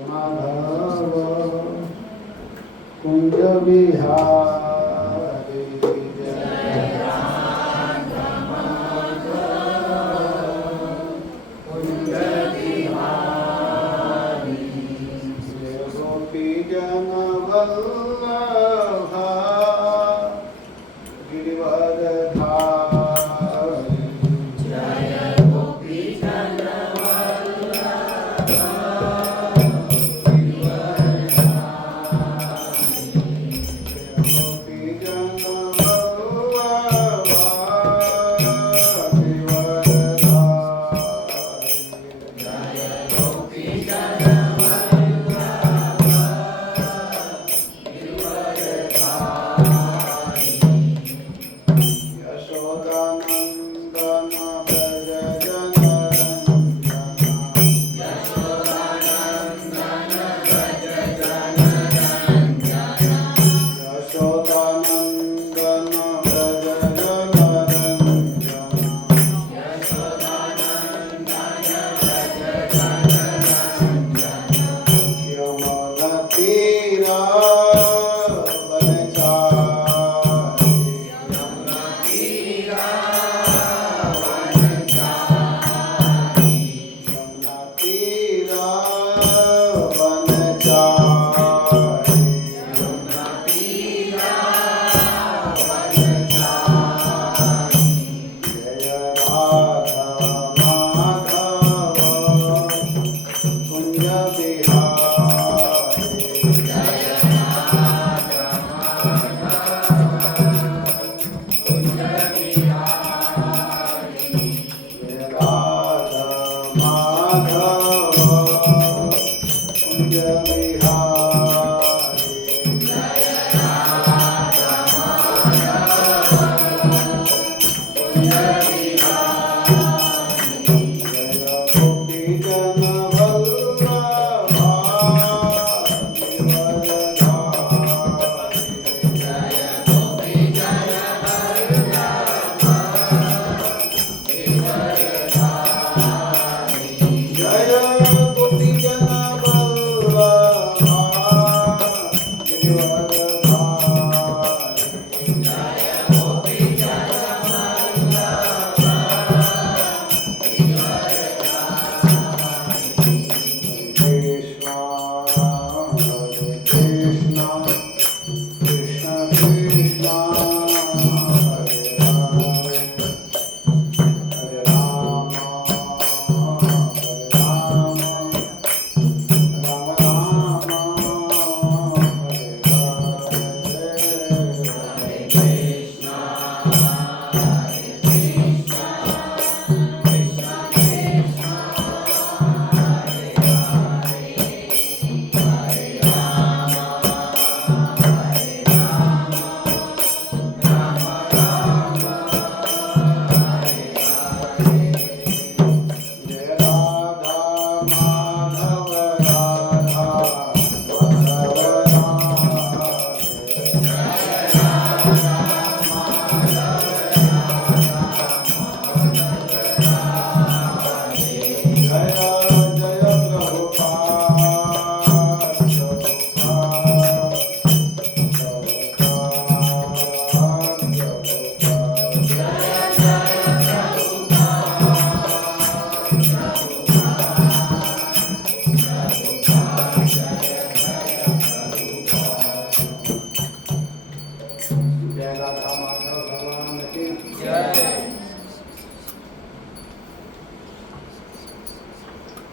माधव कुंज बिहारी जय कुंज बिहारी जय गोपी जन वल्लभा गिरिवरधारी जय गोपी जन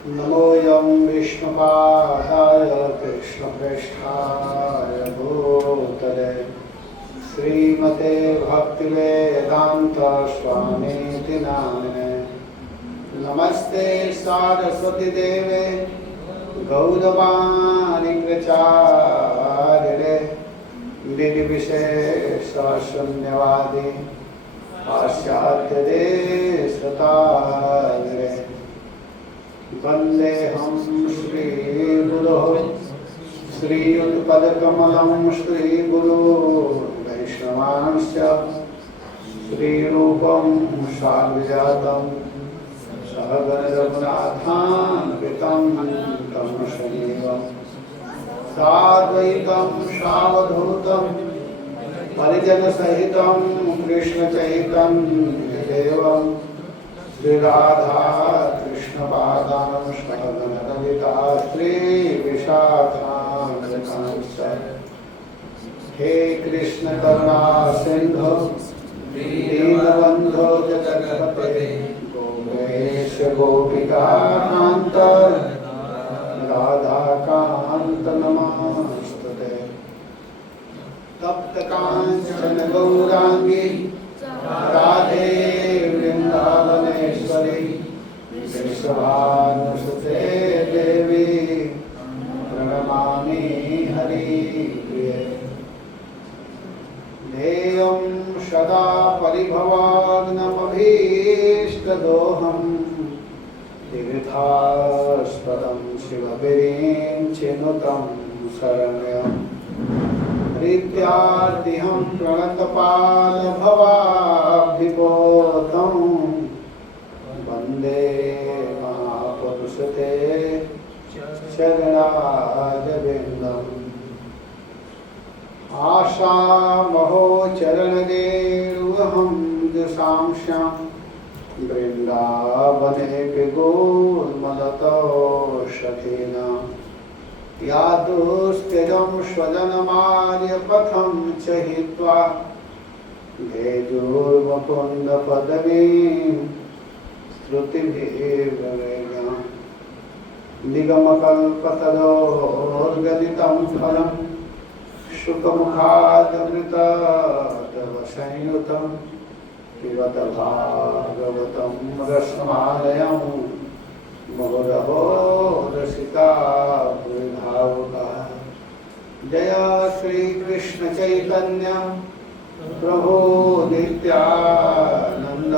नमोऽयं विष्णुपादाय कृष्णप्रेष्ठाय भूतले श्रीमते भक्तिवेदान्त स्वामीति नामिने नमस्ते सारस्वती देवे गौरवाणी प्रचारिणे निर्विशेषशून्यवादी पाश्चात्यदेशतारिणे वन्देऽहं श्रीगुरो श्रीयुतपदकमलं श्रीगुरो वैष्णवांश्च श्रीरूपं साग्रजातं सहगण रघुनाथान्वितं तं शरीरं साद्वैतं सावधूतं परिजन सहितं कृष्ण चैतन्यदेवं श्री राधा कृष्ण पादां सहगण ललिता श्री विशाखान्वितांश्च हे कृष्ण करुणा सिंधु दीनबन्धो जगत्पते गोपेश गोपिकान्त राधाकान्त नमस्तुते तप्त कांचन गौरांगी राधे वृंदावनेश्वरी वृषभानुसुते देवी प्रणमामि हरिप्रिये ध्येयं सदा परिभवाग्नमभीष्टदोहम् तीर्थास्पदं शिवविरिञ्चिनुतं शरण्यम् हृद्यार्तिहं प्रणतपालभवाब्धिबोधं वन्दे महापुरुषते चरणारविन्दम् आशामहो चरणगेरुहं दिशांश्यां वृन्दावने विगोर्मलतो शठेना यादुस्त्यजं स्वजनमार्यपथं च हित्वा धेजुर्मुकुन्दपदवीं श्रुतिभिर्व्रजेम निगमकल्पतरोर्गलितं फलं शुकमुखादमृतदवसंयुतं पिबत भागवतं रसमालयं मुहुरहो रसिका भावुका जय श्री कृष्ण चैतन्य प्रभु नित्यानंद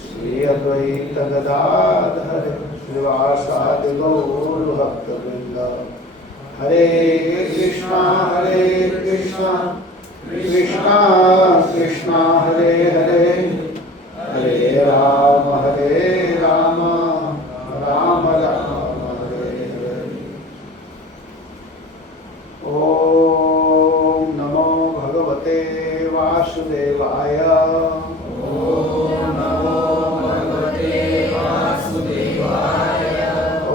श्री अद्वैत गदाधर श्रीवासादि गौर भक्तवृंद हरे कृष्णा कृष्णा कृष्णा हरे हरे हरे राम राम राम हरे हरे। ओम नमो भगवते वासुदेवाय। ओम नमो भगवते वासुदेवाय।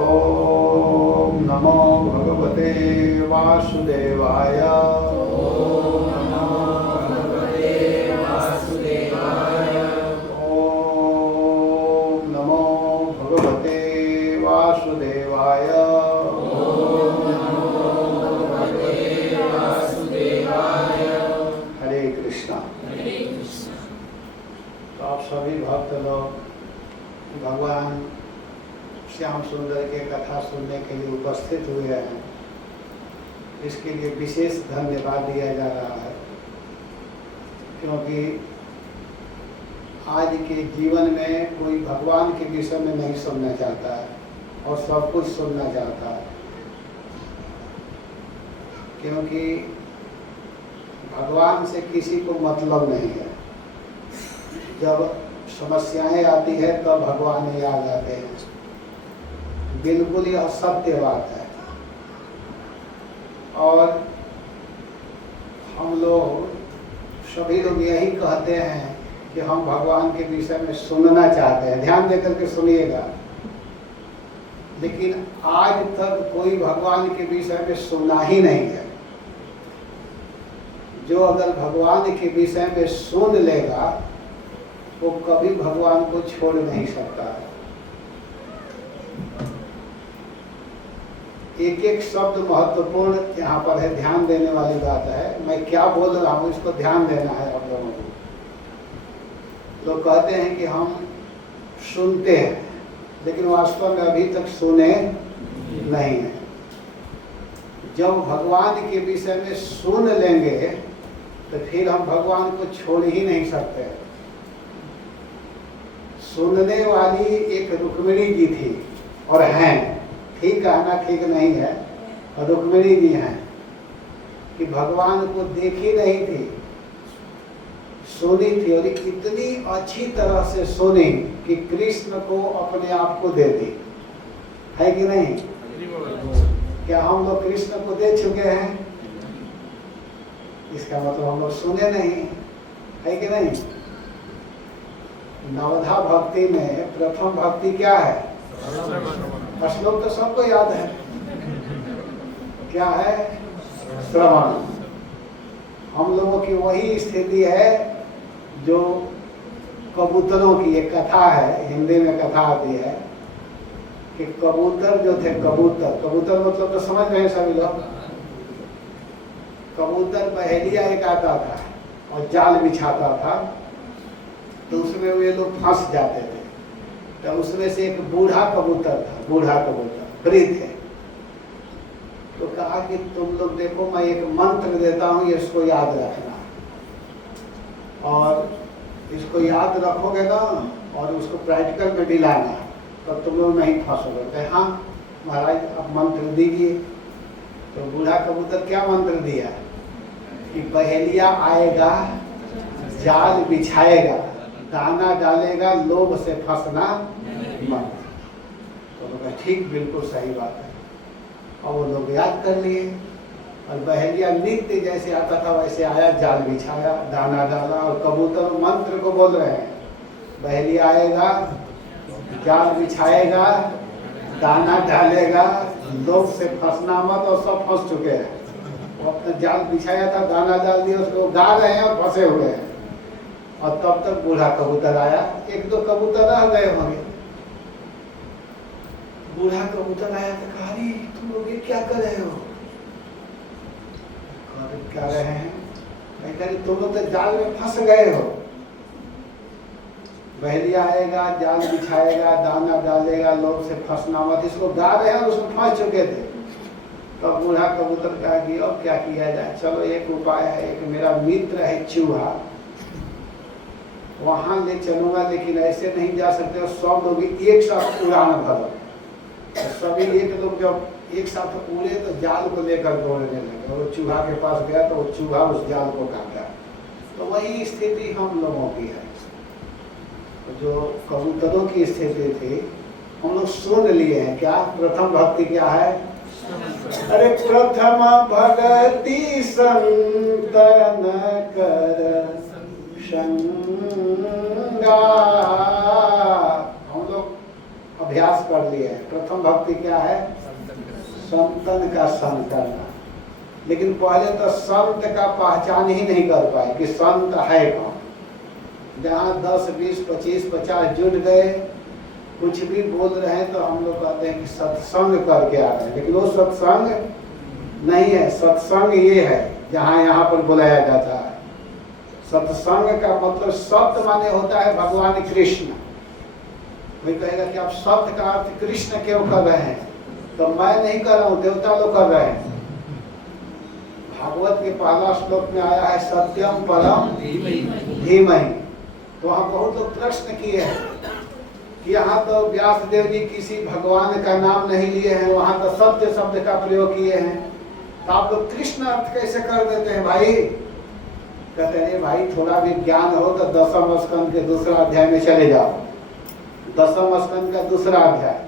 ओम नमो भगवते वासुदेवाय। ओम नमो भगवते वासुदेवाय। ओम नमो भगवते वासुदेवाय। ओम नमो भगवते वासुदेवाय। हरे कृष्णा। हरे कृष्ण। तो आप सभी भक्त लोग भगवान श्याम सुंदर के कथा सुनने के लिए उपस्थित हुए हैं, इसके लिए विशेष धन्यवाद दिया जा रहा है, क्योंकि आज के जीवन में कोई भगवान के विषय में नहीं सुनना चाहता है और सब कुछ सुनना चाहता है, क्योंकि भगवान से किसी को मतलब नहीं है। जब समस्याएं आती है तब भगवान याद आते हैं। बिल्कुल यह सत्य बात है। और हम लोग सभी लोग यही कहते हैं कि हम भगवान के विषय में सुनना चाहते हैं। ध्यान देकर के सुनिएगा। लेकिन आज तक कोई भगवान के विषय में सुना ही नहीं है। जो अगर भगवान के विषय में सुन लेगा वो कभी भगवान को छोड़ नहीं सकता है। एक एक शब्द महत्वपूर्ण यहाँ पर है, ध्यान देने वाली बात है। मैं क्या बोल रहा हूँ इसको ध्यान देना है आप लोगों को। लोग कहते हैं कि हम सुनते हैं, लेकिन वास्तव में अभी तक सुने नहीं है। जब भगवान के विषय में सुन लेंगे तो फिर हम भगवान को छोड़ ही नहीं सकते। सुनने वाली एक रुक्मिणी जी थी और हैं, ठीक है ना, ठीक नहीं है, रुक्मिणी जी हैं कि भगवान को देखी नहीं थी, सुनी थी, और इतनी अच्छी तरह से सुनी कि कृष्ण को अपने आप को दे दी, है कि नहीं? क्या हम लोग कृष्ण को दे चुके हैं? इसका मतलब हम लोग सुने नहीं, है कि नहीं? नवधा भक्ति में प्रथम भक्ति क्या है? श्लोक तो सबको याद है, क्या है? श्रवण। हम लोगों की वही स्थिति है जो कबूतरों की एक कथा है, हिंदी में कथा आती है कि कबूतर जो थे, कबूतर मतलब तो समझ रहे हैं सभी लोग। कबूतर बहेलिया एक आता था और जाल बिछाता था, तो उसमें वे लोग फंस जाते थे। तो उसमें से एक बूढ़ा कबूतर था, वृद्ध है। तो कहा कि तुम लोग देखो, मैं एक मंत्र देता हूँ, ये इसको याद रखना, और इसको याद रखोगे ना और उसको प्रैक्टिकल में दिलाना, तब तुम लोग नहीं फंसोगे। तो हाँ महाराज, अब मंत्र दीजिए। तो बूढ़ा कबूतर क्या मंत्र दिया कि बहेलिया आएगा, जाल बिछाएगा, दाना डालेगा, लोभ से फंसना मत। तो ठीक, बिल्कुल सही बात है। और वो लोग याद कर लिए, और बहेलिया नित्य जैसे आता था वैसे आया, जाल बिछाया, दाना डाला, और कबूतर मंत्र को बोल रहे हैं, बहेलिया आएगा, जाल बिछाएगा, दाना डालेगा, लोभ से फंसना मत। और सब फंस चुके हैं। वो अपना जाल बिछाया था, दाना डाल दिया, उसको गा रहे हैं और फंसे हुए हैं। और तब तक बूढ़ा कबूतर आया, एक दो कबूतर रह गए होंगे। बूढ़ा कबूतर आया तो कहा, अरे तुम लोग ये क्या कर रहे हो? क्या रहे हैं? मैं कह रही, तुम लोग तो जाल में फंस गए हो। बहेलिया आएगा, जाल बिछाएगा, दाना डालेगा, लोभ से फंसना मत, इसको गा रहे हैं और उसमें फंस चुके थे। तो बूढ़ा कबूतर कहा कि अब क्या किया जाए, चलो एक उपाय है, एक मेरा मित्र है चूहा, वहां ले चलूंगा, लेकिन ऐसे नहीं जा सकते। सब लोग एक साथ उड़ान भरो। सभी एक लोग जब एक साथ उड़े तो जाल को लेकर दौड़ने लगे, और वो चूहा के पास गया तो वो चूहा उस जाल को काटा। तो वही स्थिति हम लोगों की है। तो जो कबूतरों की स्थिति थी, हम लोग सुन लिए हैं। क्या प्रथम भक्ति क्या है? अरे प्रथम भक्ति संतन कर संगा। हम लोग अभ्यास कर लिए हैं। प्रथम भक्ति क्या है? संतन का संग करना। लेकिन पहले तो संत का पहचान ही नहीं कर पाए कि संत है कौन। जहाँ 10, 20, 25, 50 जुट गए, कुछ भी बोल रहे हैं तो हम लोग कहते हैं कि सत्संग करके आ रहे हैं, लेकिन वो सत्संग नहीं है। सत्संग ये है जहाँ यहाँ पर बुलाया जाता है। सत्संग का मतलब सत्य माने होता है भगवान कृष्ण। कोई कहेगा कि आप सत्य का अर्थ कृष्ण क्यों कर रहे हैं? तो मैं नहीं कर रहा हूँ, देवता लोग कर रहे हैं। भागवत के पहला श्लोक में आया है सत्यम परम धीमहि। तो वहाँ बहुत लोग प्रश्न किए हैं कि यहाँ तो व्यास देव जी किसी भगवान का नाम नहीं लिए हैं, वहाँ तो सत्य शब्द का प्रयोग किए हैं, तो आप लोग कृष्ण अर्थ कैसे कर देते हैं भाई? कहते हैं भाई थोड़ा भी ज्ञान हो तो 10वें स्कंद के दूसरा अध्याय में चले जाओ। 10वें स्कंद का दूसरा अध्याय,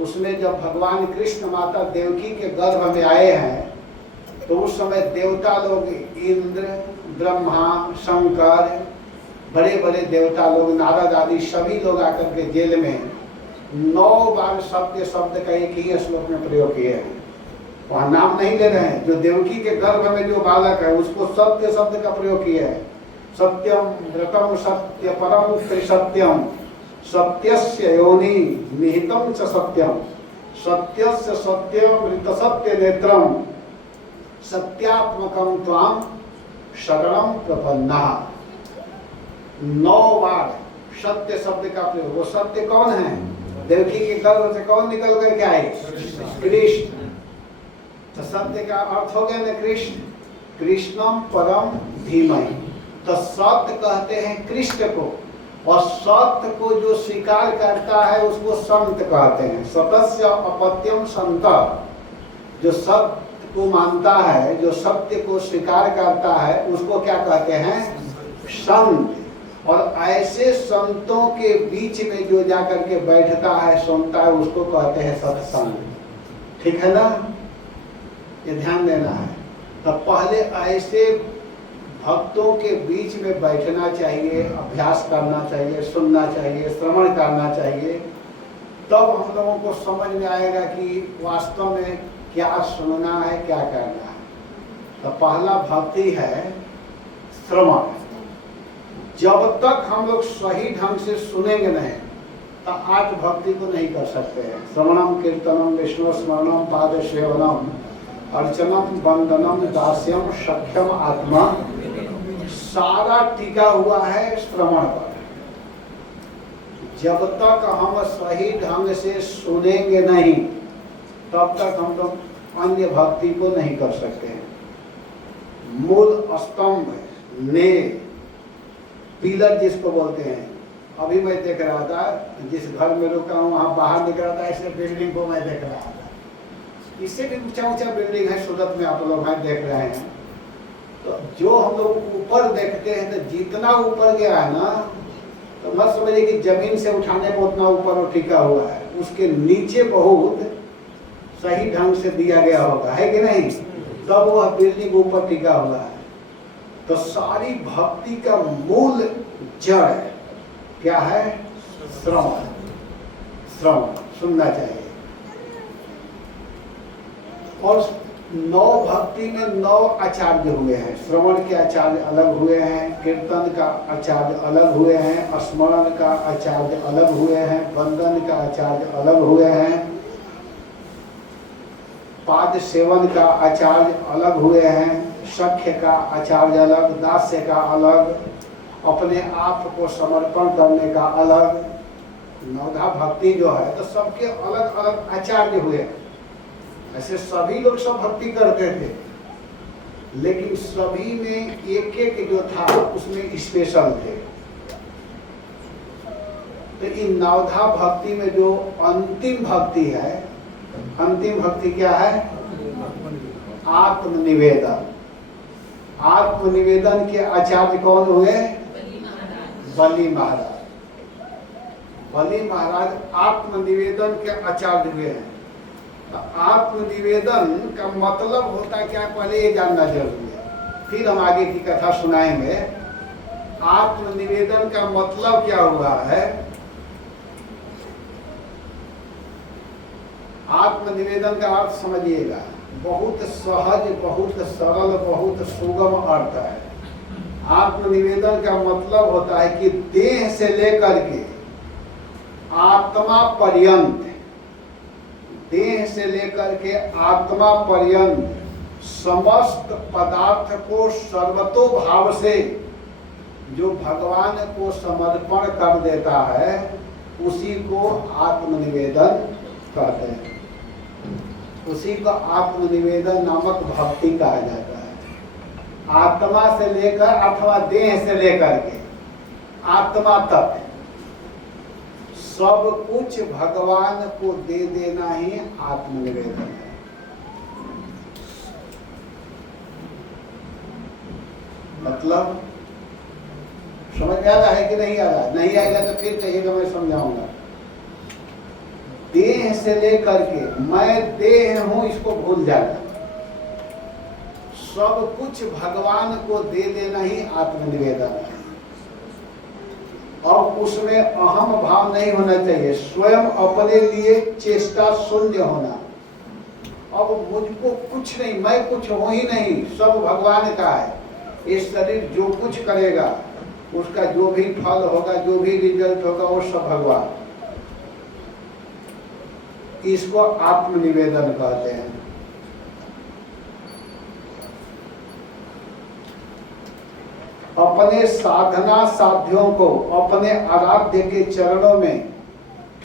उसमें जब भगवान कृष्ण माता देवकी के गर्भ में आए हैं तो उस समय देवता लोग, इंद्र, ब्रह्मा, शंकर, बड़े बड़े देवता लोग, नारद आदि सभी लोग आकर के जेल में 9 बार सत्य शब्द का एक ही श्लोक में प्रयोग किए हैं। वहाँ नाम नहीं ले रहे हैं। जो देवकी के गर्भ में जो बालक है उसको सत्य शब्द का प्रयोग किया है। सत्यम व्रतम सत्य परम त्रिसत्यम सत्यस्य योनि निहितम च सत्यम सत्यस्य सत्यम ऋत सत्य नेत्रम सत्यात्मकम त्वाम शरणम प्रपन्ना। 9 बार सत्य शब्द का प्रयोग। वो सत्य कौन है? देवकी के गर्भ से कौन निकल कर के आए? कृष्ण। तो सत्य का अर्थ हो गया ना कृष्ण। कृष्णम परम धीमहि। तो सत्य कहते हैं कृष्ण को, और सत्य को जो स्वीकार करता है उसको संत कहते हैं। सतस्य अपत्यम संत। जो सत्य को मानता है, जो सत्य को स्वीकार करता है, उसको क्या कहते हैं? संत। और ऐसे संतों के बीच में जो जाकर के बैठता है, सुनता है, उसको कहते हैं सत्संग। ठीक है ना? ये ध्यान देना है। तो पहले ऐसे भक्तों के बीच में बैठना चाहिए, अभ्यास करना चाहिए, सुनना चाहिए, श्रवण करना चाहिए, तब हम लोगों को समझ में आएगा कि वास्तव में क्या सुनना है, क्या करना है। तो पहला भक्ति है श्रवण। जब तक हम लोग सही ढंग से सुनेंगे नहीं तो आज भक्ति को नहीं कर सकते हैं। श्रवणम कीर्तनम विष्णु स्मरणम पाद सेवनम अर्चनम वंदनम दास्यम सख्यम आत्मा, सारा टिका हुआ है श्रवण पर। जब तक हम सही ढंग से सुनेंगे नहीं तब तक हम लोग अन्य भक्ति को नहीं कर सकते हैं। मूल स्तंभ, ने पिलर जिसको बोलते हैं। अभी मैं देख रहा था, जिस घर में रुका हूँ वहाँ बाहर दिख रहा था, ऐसे बिल्डिंग को मैं देख रहा था। इससे भी ऊंचा ऊंचा बिल्डिंग है सूरत में, आप लोग हैं देख रहे हैं। तो जो हम लोग ऊपर देखते हैं, तो जितना ऊपर गया है ना, तो मत समझिए कि जमीन से उठाने को उतना ऊपर वो टिका हुआ है, उसके नीचे बहुत सही ढंग से दिया गया होगा, है कि नहीं? तब वह बिल्डिंग ऊपर टिका हुआ है। तो सारी भक्ति का मूल जड़ क्या है? श्रवण। श्रवण सुनना चाहिए। और 9 भक्ति में 9 आचार्य हुए हैं। श्रवण के आचार्य अलग हुए हैं, कीर्तन का आचार्य अलग हुए हैं, स्मरण का आचार्य अलग हुए हैं, वंदन का आचार्य अलग हुए हैं, पाद सेवन का आचार्य अलग हुए हैं, सख्य का आचार्य अलग, दास्य का अलग, अपने आप को समर्पण करने का अलग। नवधा भक्ति जो है तो सबके अलग अलग आचार्य हुए हैं। ऐसे सभी लोग सब भक्ति करते थे, लेकिन सभी में एक एक जो था उसमें स्पेशल थे। तो इन नवधा भक्ति में जो अंतिम भक्ति है, अंतिम भक्ति क्या है? आत्मनिवेदन। आत्मनिवेदन के आचार्य कौन हुए? बलि महाराज। बलि महाराज आत्मनिवेदन के आचार्य हुए हैं। तो आत्मनिवेदन का मतलब होता है क्या, पहले ये जानना जरूरी है, फिर हम आगे की कथा सुनाएंगे। आत्मनिवेदन का मतलब क्या हुआ है? आत्मनिवेदन का अर्थ समझिएगा, बहुत सहज, बहुत सरल, बहुत सुगम अर्थ है। आत्मनिवेदन का मतलब होता है कि देह से लेकर के आत्मा पर्यंत, देह से लेकर के आत्मा पर्यंत समस्त पदार्थ को सर्वतोभाव से जो भगवान को समर्पण कर देता है, उसी को आत्मनिवेदन कहते हैं। उसी को आत्मनिवेदन नामक भक्ति कहा जाता है। आत्मा से लेकर अथवा देह से लेकर के आत्मा तक सब कुछ भगवान को दे देना ही आत्मनिवेदन है। मतलब समझ में आ रहा है कि नहीं आ रहा? नहीं आएगा तो फिर कहिएगा, मैं समझाऊंगा। देह से लेकर के मैं देह हूं इसको भूल जाना, सब कुछ भगवान को दे देना ही आत्मनिवेदन है। और उसमें अहम भाव नहीं होना चाहिए, स्वयं अपने लिए चेष्टा शून्य होना। अब मुझको कुछ नहीं, मैं कुछ हूं ही नहीं, सब भगवान का है। ये शरीर जो कुछ करेगा, उसका जो भी फल होगा, जो भी रिजल्ट होगा, वो सब भगवान। इसको आत्मनिवेदन कहते हैं। अपने साधना साध्यों को अपने आराध्य के चरणों में,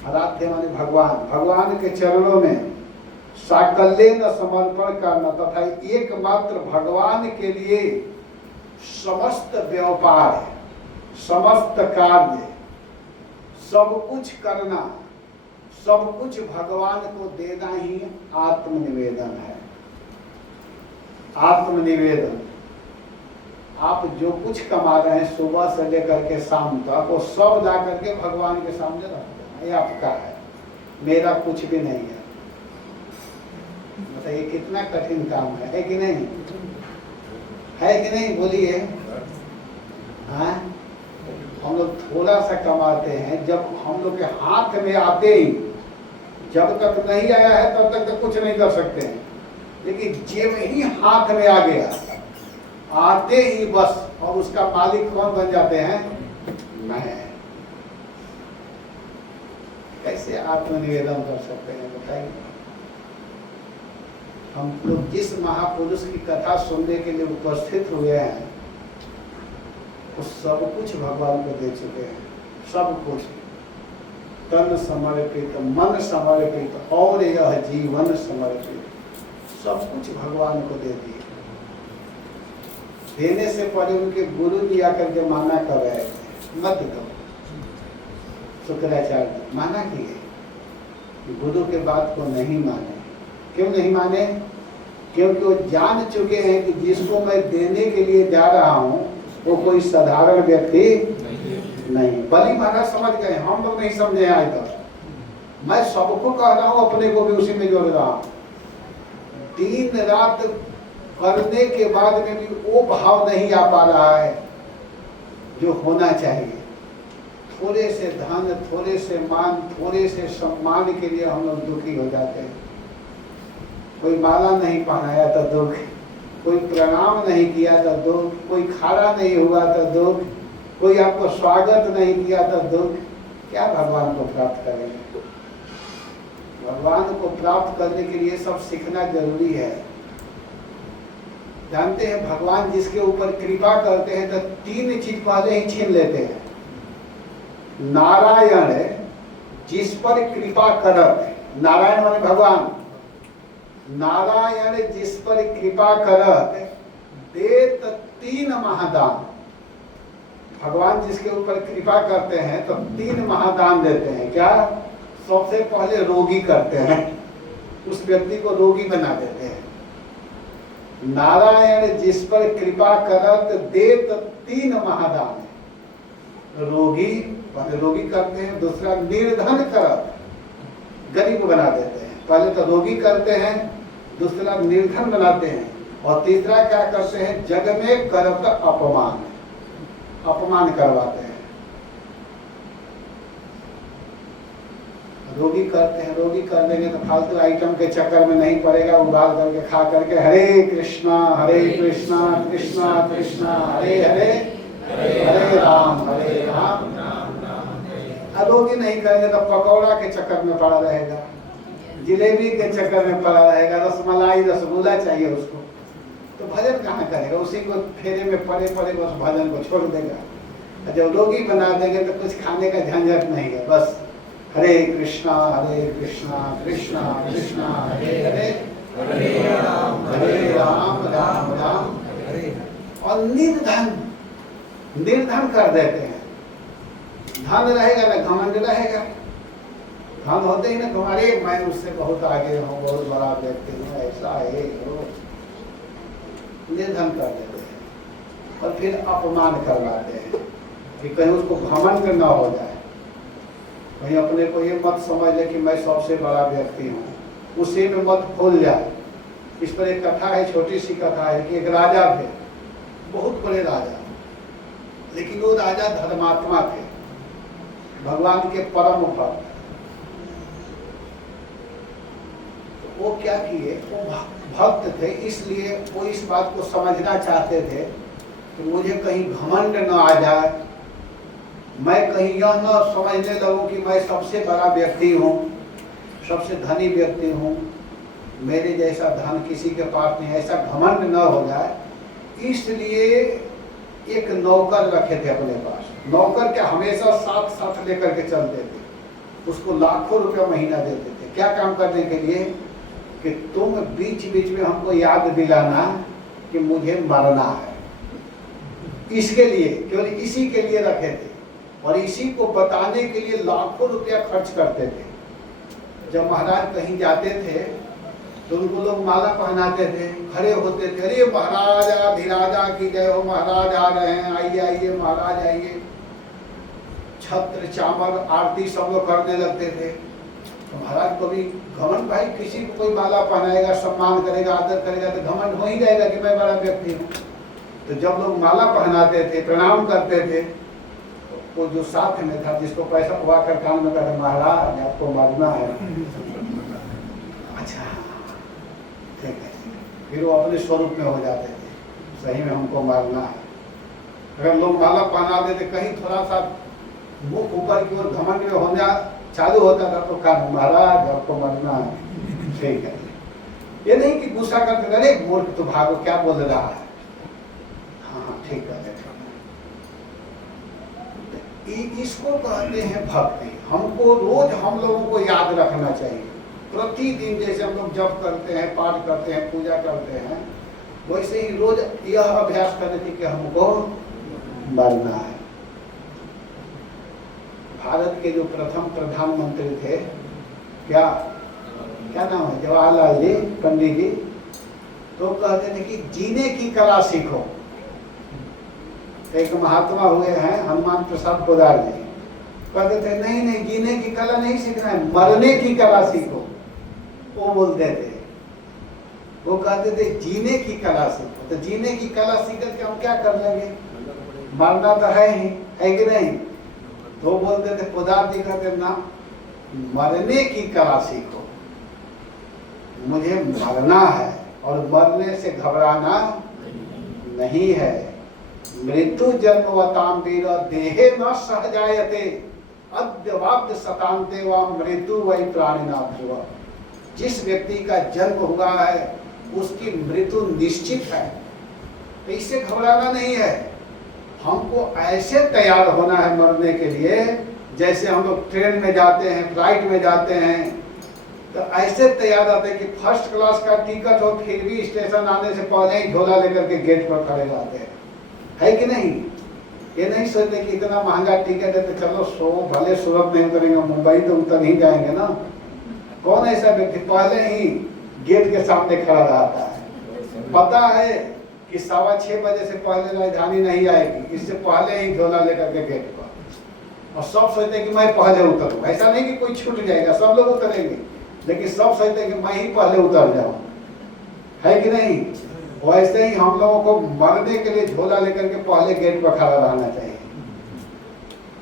आराध्य माने भगवान, भगवान के चरणों में साकल्येन समर्पण करना तथा एकमात्र भगवान के लिए समस्त व्यापार, समस्त कार्य, सब कुछ करना, सब कुछ भगवान को देना ही आत्मनिवेदन है। आत्मनिवेदन, आप जो कुछ कमा रहे हैं सुबह से लेकर के शाम तक, वो सब ला करके भगवान के सामने रख देना, ये आपका है, मेरा कुछ भी नहीं है। बताइए कितना कठिन काम है कि नहीं? है कि नहीं? बोलिए। हाँ, हम लोग थोड़ा सा कमाते हैं, जब हम लोग के हाथ में आते ही, जब तक नहीं आया है तब तक तो कुछ नहीं कर सकते हैं, लेकिन जब ही हाथ में आ गया, आते ही बस, और उसका मालिक कौन बन जाते हैं? मैं। कैसे आत्मनिवेदन कर सकते हैं बताइए? हम लोग जिस महापुरुष की कथा सुनने के लिए उपस्थित हुए हैं, वो सब कुछ भगवान को दे चुके हैं, सब कुछ, तन समर्पित, मन समर्पित और यह जीवन समर्पित, सब कुछ भगवान को दे दिए। देने से पहले उनके गुरु जी आकर के माना कर रहे थे, मत दो। शुक्राचार्य माना किए, गुरु के बात को नहीं माने। क्यों नहीं माने? क्योंकि वो जान चुके हैं कि जिसको मैं देने के लिए जा रहा हूँ वो कोई साधारण व्यक्ति नहीं। बलि महाराज समझ गए, हम लोग नहीं समझे आज तक। मैं सबको कह रहा हूँ, अपने को भी उसी में जोड़ रहा हूँ। दिन रात करने के बाद में भी वो भाव नहीं आ पा रहा है जो होना चाहिए। थोड़े से धन, थोड़े से मान, थोड़े से सम्मान के लिए हम लोग दुखी हो जाते हैं। कोई माला नहीं पहनाया तो दुख, कोई प्रणाम नहीं किया तो दुख, कोई खड़ा नहीं हुआ तो दुख, कोई आपको स्वागत नहीं किया तो दुख। क्या भगवान को प्राप्त करेंगे? भगवान को प्राप्त करने के लिए सब सीखना जरूरी है। जानते हैं, भगवान जिसके ऊपर कृपा करते हैं तो 3 चीज पहले ही छीन लेते हैं। नारायण जिस पर कृपा करत, नारायण माने भगवान, नारायण जिस पर कृपा करत देत 3 महादान। भगवान जिसके ऊपर कृपा करते हैं तो 3 महादान देते हैं। क्या? सबसे पहले रोगी करते हैं, उस व्यक्ति को रोगी बना देते हैं। नारायण जिस पर कृपा करत देत 3 महादान। रोगी रोगी करते हैं, दूसरा निर्धन करत, गरीब बना देते हैं। पहले तो रोगी करते हैं, दूसरा निर्धन बनाते हैं, और तीसरा क्या करते हैं? जग में करत अपमान, अपमान करवाते हैं। रोगी करते हैं, रोगी कर लेंगे तो फालतू आइटम के चक्कर में नहीं पड़ेगा, उबाल करके खा करके हरे कृष्णा कृष्णा कृष्णा हरे हरे हरे राम रोगी नहीं करेंगे तो पकौड़ा के चक्कर में पड़ा रहेगा, जिलेबी के चक्कर में पड़ा रहेगा, रसमलाई रसगुल्ला चाहिए उसको, तो भजन कहाँ करेगा? उसी को फेरे में पड़े पड़े बस भजन को छोड़ देगा। जब रोगी बना देंगे तो कुछ खाने का झंझट नहीं है, बस हरे कृष्णा कृष्णा कृष्णा हरे हरे हरे राम राम राम हरे। और निर्धन कर देते हैं। धन रहेगा ना घमंड रहेगा, धन होते ही ना तुम्हारे, मैं उससे बहुत आगे हूँ, बहुत बड़ा व्यक्ति हूँ, ऐसा है, निर्धन कर देते हैं। और फिर अपमान करवाते हैं कि कहीं उसको घमंड न हो जाए, कहीं अपने को ये मत समझ ले कि मैं सबसे बड़ा व्यक्ति हूँ, उसी में मत खोल जाए। इस पर एक कथा है, छोटी सी कथा है कि एक राजा थे, बहुत बड़े राजा, लेकिन वो राजा धर्मात्मा थे, भगवान के परम भक्त। तो वो क्या किए? वो भक्त थे, इसलिए वो इस बात को समझना चाहते थे कि मुझे कहीं घमंड न आ जाए, मैं कहीं यह न समझने लगूं कि मैं सबसे बड़ा व्यक्ति हूँ, सबसे धनी व्यक्ति हूँ, मेरे जैसा धन किसी के पास नहीं, ऐसा घमंड न हो जाए। इसलिए एक नौकर रखे थे अपने पास। नौकर क्या हमेशा साथ साथ लेकर के चलते थे, उसको लाखों रुपया महीना देते थे। क्या काम करने के लिए? कि तुम बीच बीच में हमको याद दिलाना कि मुझे मरना है। इसके लिए, केवल इसी के लिए रखे थे, और इसी को बताने के लिए लाखों रुपया खर्च करते थे। जब महाराज कहीं जाते थे तो उनको लोग माला पहनाते थे, खड़े होते थे, अरे महाराज अधिराजा की जय हो, महाराज आ रहे हैं, आइए आइए महाराज आइए। छत्र चामर आरती सब लोग करने लगते थे। तो महाराज कभी घमंड, भाई किसी को कोई माला पहनाएगा, सम्मान करेगा, आदर करेगा तो घमंड हो ही जाएगा कि मैं बड़ा व्यक्ति हूँ। तो जब लोग माला पहनाते थे, प्रणाम करते थे, तो वो जो साथ में था, जिसको पैसा हुआ कर कान में कहते, महाराज आपको मारना है। अच्छा ठीक है, फिर वो अपने स्वरूप में हो जाते थे, सही में हमको मारना है। अगर लोग माला पहना देते, कहीं थोड़ा सा मुख ऊपर की ओर घमंड में होना चालू होता था तो कान, महाराज आपको मारना है। ठीक है, ये नहीं कि गुस्सा करते, अरे मूर्ख तो भागो, क्या बोल रहा है। हाँ ठीक है, इसको कहते हैं भक्ति। हमको रोज हम लोगों को याद रखना चाहिए, प्रतिदिन जैसे हम लोग जप करते हैं, पाठ करते हैं, पूजा करते हैं, वैसे ही रोज यह अभ्यास करने की कि हमको मरना है। भारत के जो प्रथम प्रधानमंत्री थे, क्या नाम है, जवाहरलाल जी, पंडित जी, तो कहते थे कि जीने की कला सीखो। एक महात्मा हुए हैं हनुमान प्रसाद पोदार जी, कहते थे नहीं नहीं, जीने की कला नहीं सीखना है, मरने की कला सीखो। वो बोलते थे, वो कहते थे जीने की कला सीखो। तो जीने की कला सीख करके हम क्या कर लेंगे, मरना तो है ही, है कि नहीं। तो बोलते थे, पोदार जी कहते ना, मरने की कला सीखो, मुझे मरना है और मरने से घबराना नहीं है। मृत्यु जन्मवताम वीर देहे न सहजायते अद्यवाब्द शतान्ते व मृत्यु वही प्राणिनाथ हुआ। जिस व्यक्ति का जन्म हुआ है उसकी मृत्यु निश्चित है, तो इससे घबराना नहीं है। हमको ऐसे तैयार होना है मरने के लिए, जैसे हम लोग ट्रेन में जाते हैं, फ्लाइट में जाते हैं, तो ऐसे तैयार रहते हैं कि फर्स्ट क्लास का टिकट हो, फिर भी स्टेशन आने से पहले ही झोला लेकर के गेट पर खड़े रहते हैं, है कि नहीं। ये नहीं सोचते कि इतना महंगा टिकट है तो चलो भले सूरत नहीं उतरेंगे, मुंबई तो उतर ही जाएंगे ना। कौन ऐसा व्यक्ति पहले ही गेट के सामने खड़ा रहता है, पता है कि 6:15 बजे से पहले राजधानी नहीं आएगी, इससे पहले ही झोला लेकर के गेट पर, और सब सोचते हैं कि मैं पहले उतरूं। ऐसा नहीं कि कोई छूट जाएगा, सब लोग उतरेंगे, लेकिन सब सोचते हैं कि मैं ही पहले उतर जाऊं, है कि नहीं। वैसे ही हम लोगों को मरने के लिए झोला लेकर के पहले गेट पर खड़ा रहना चाहिए।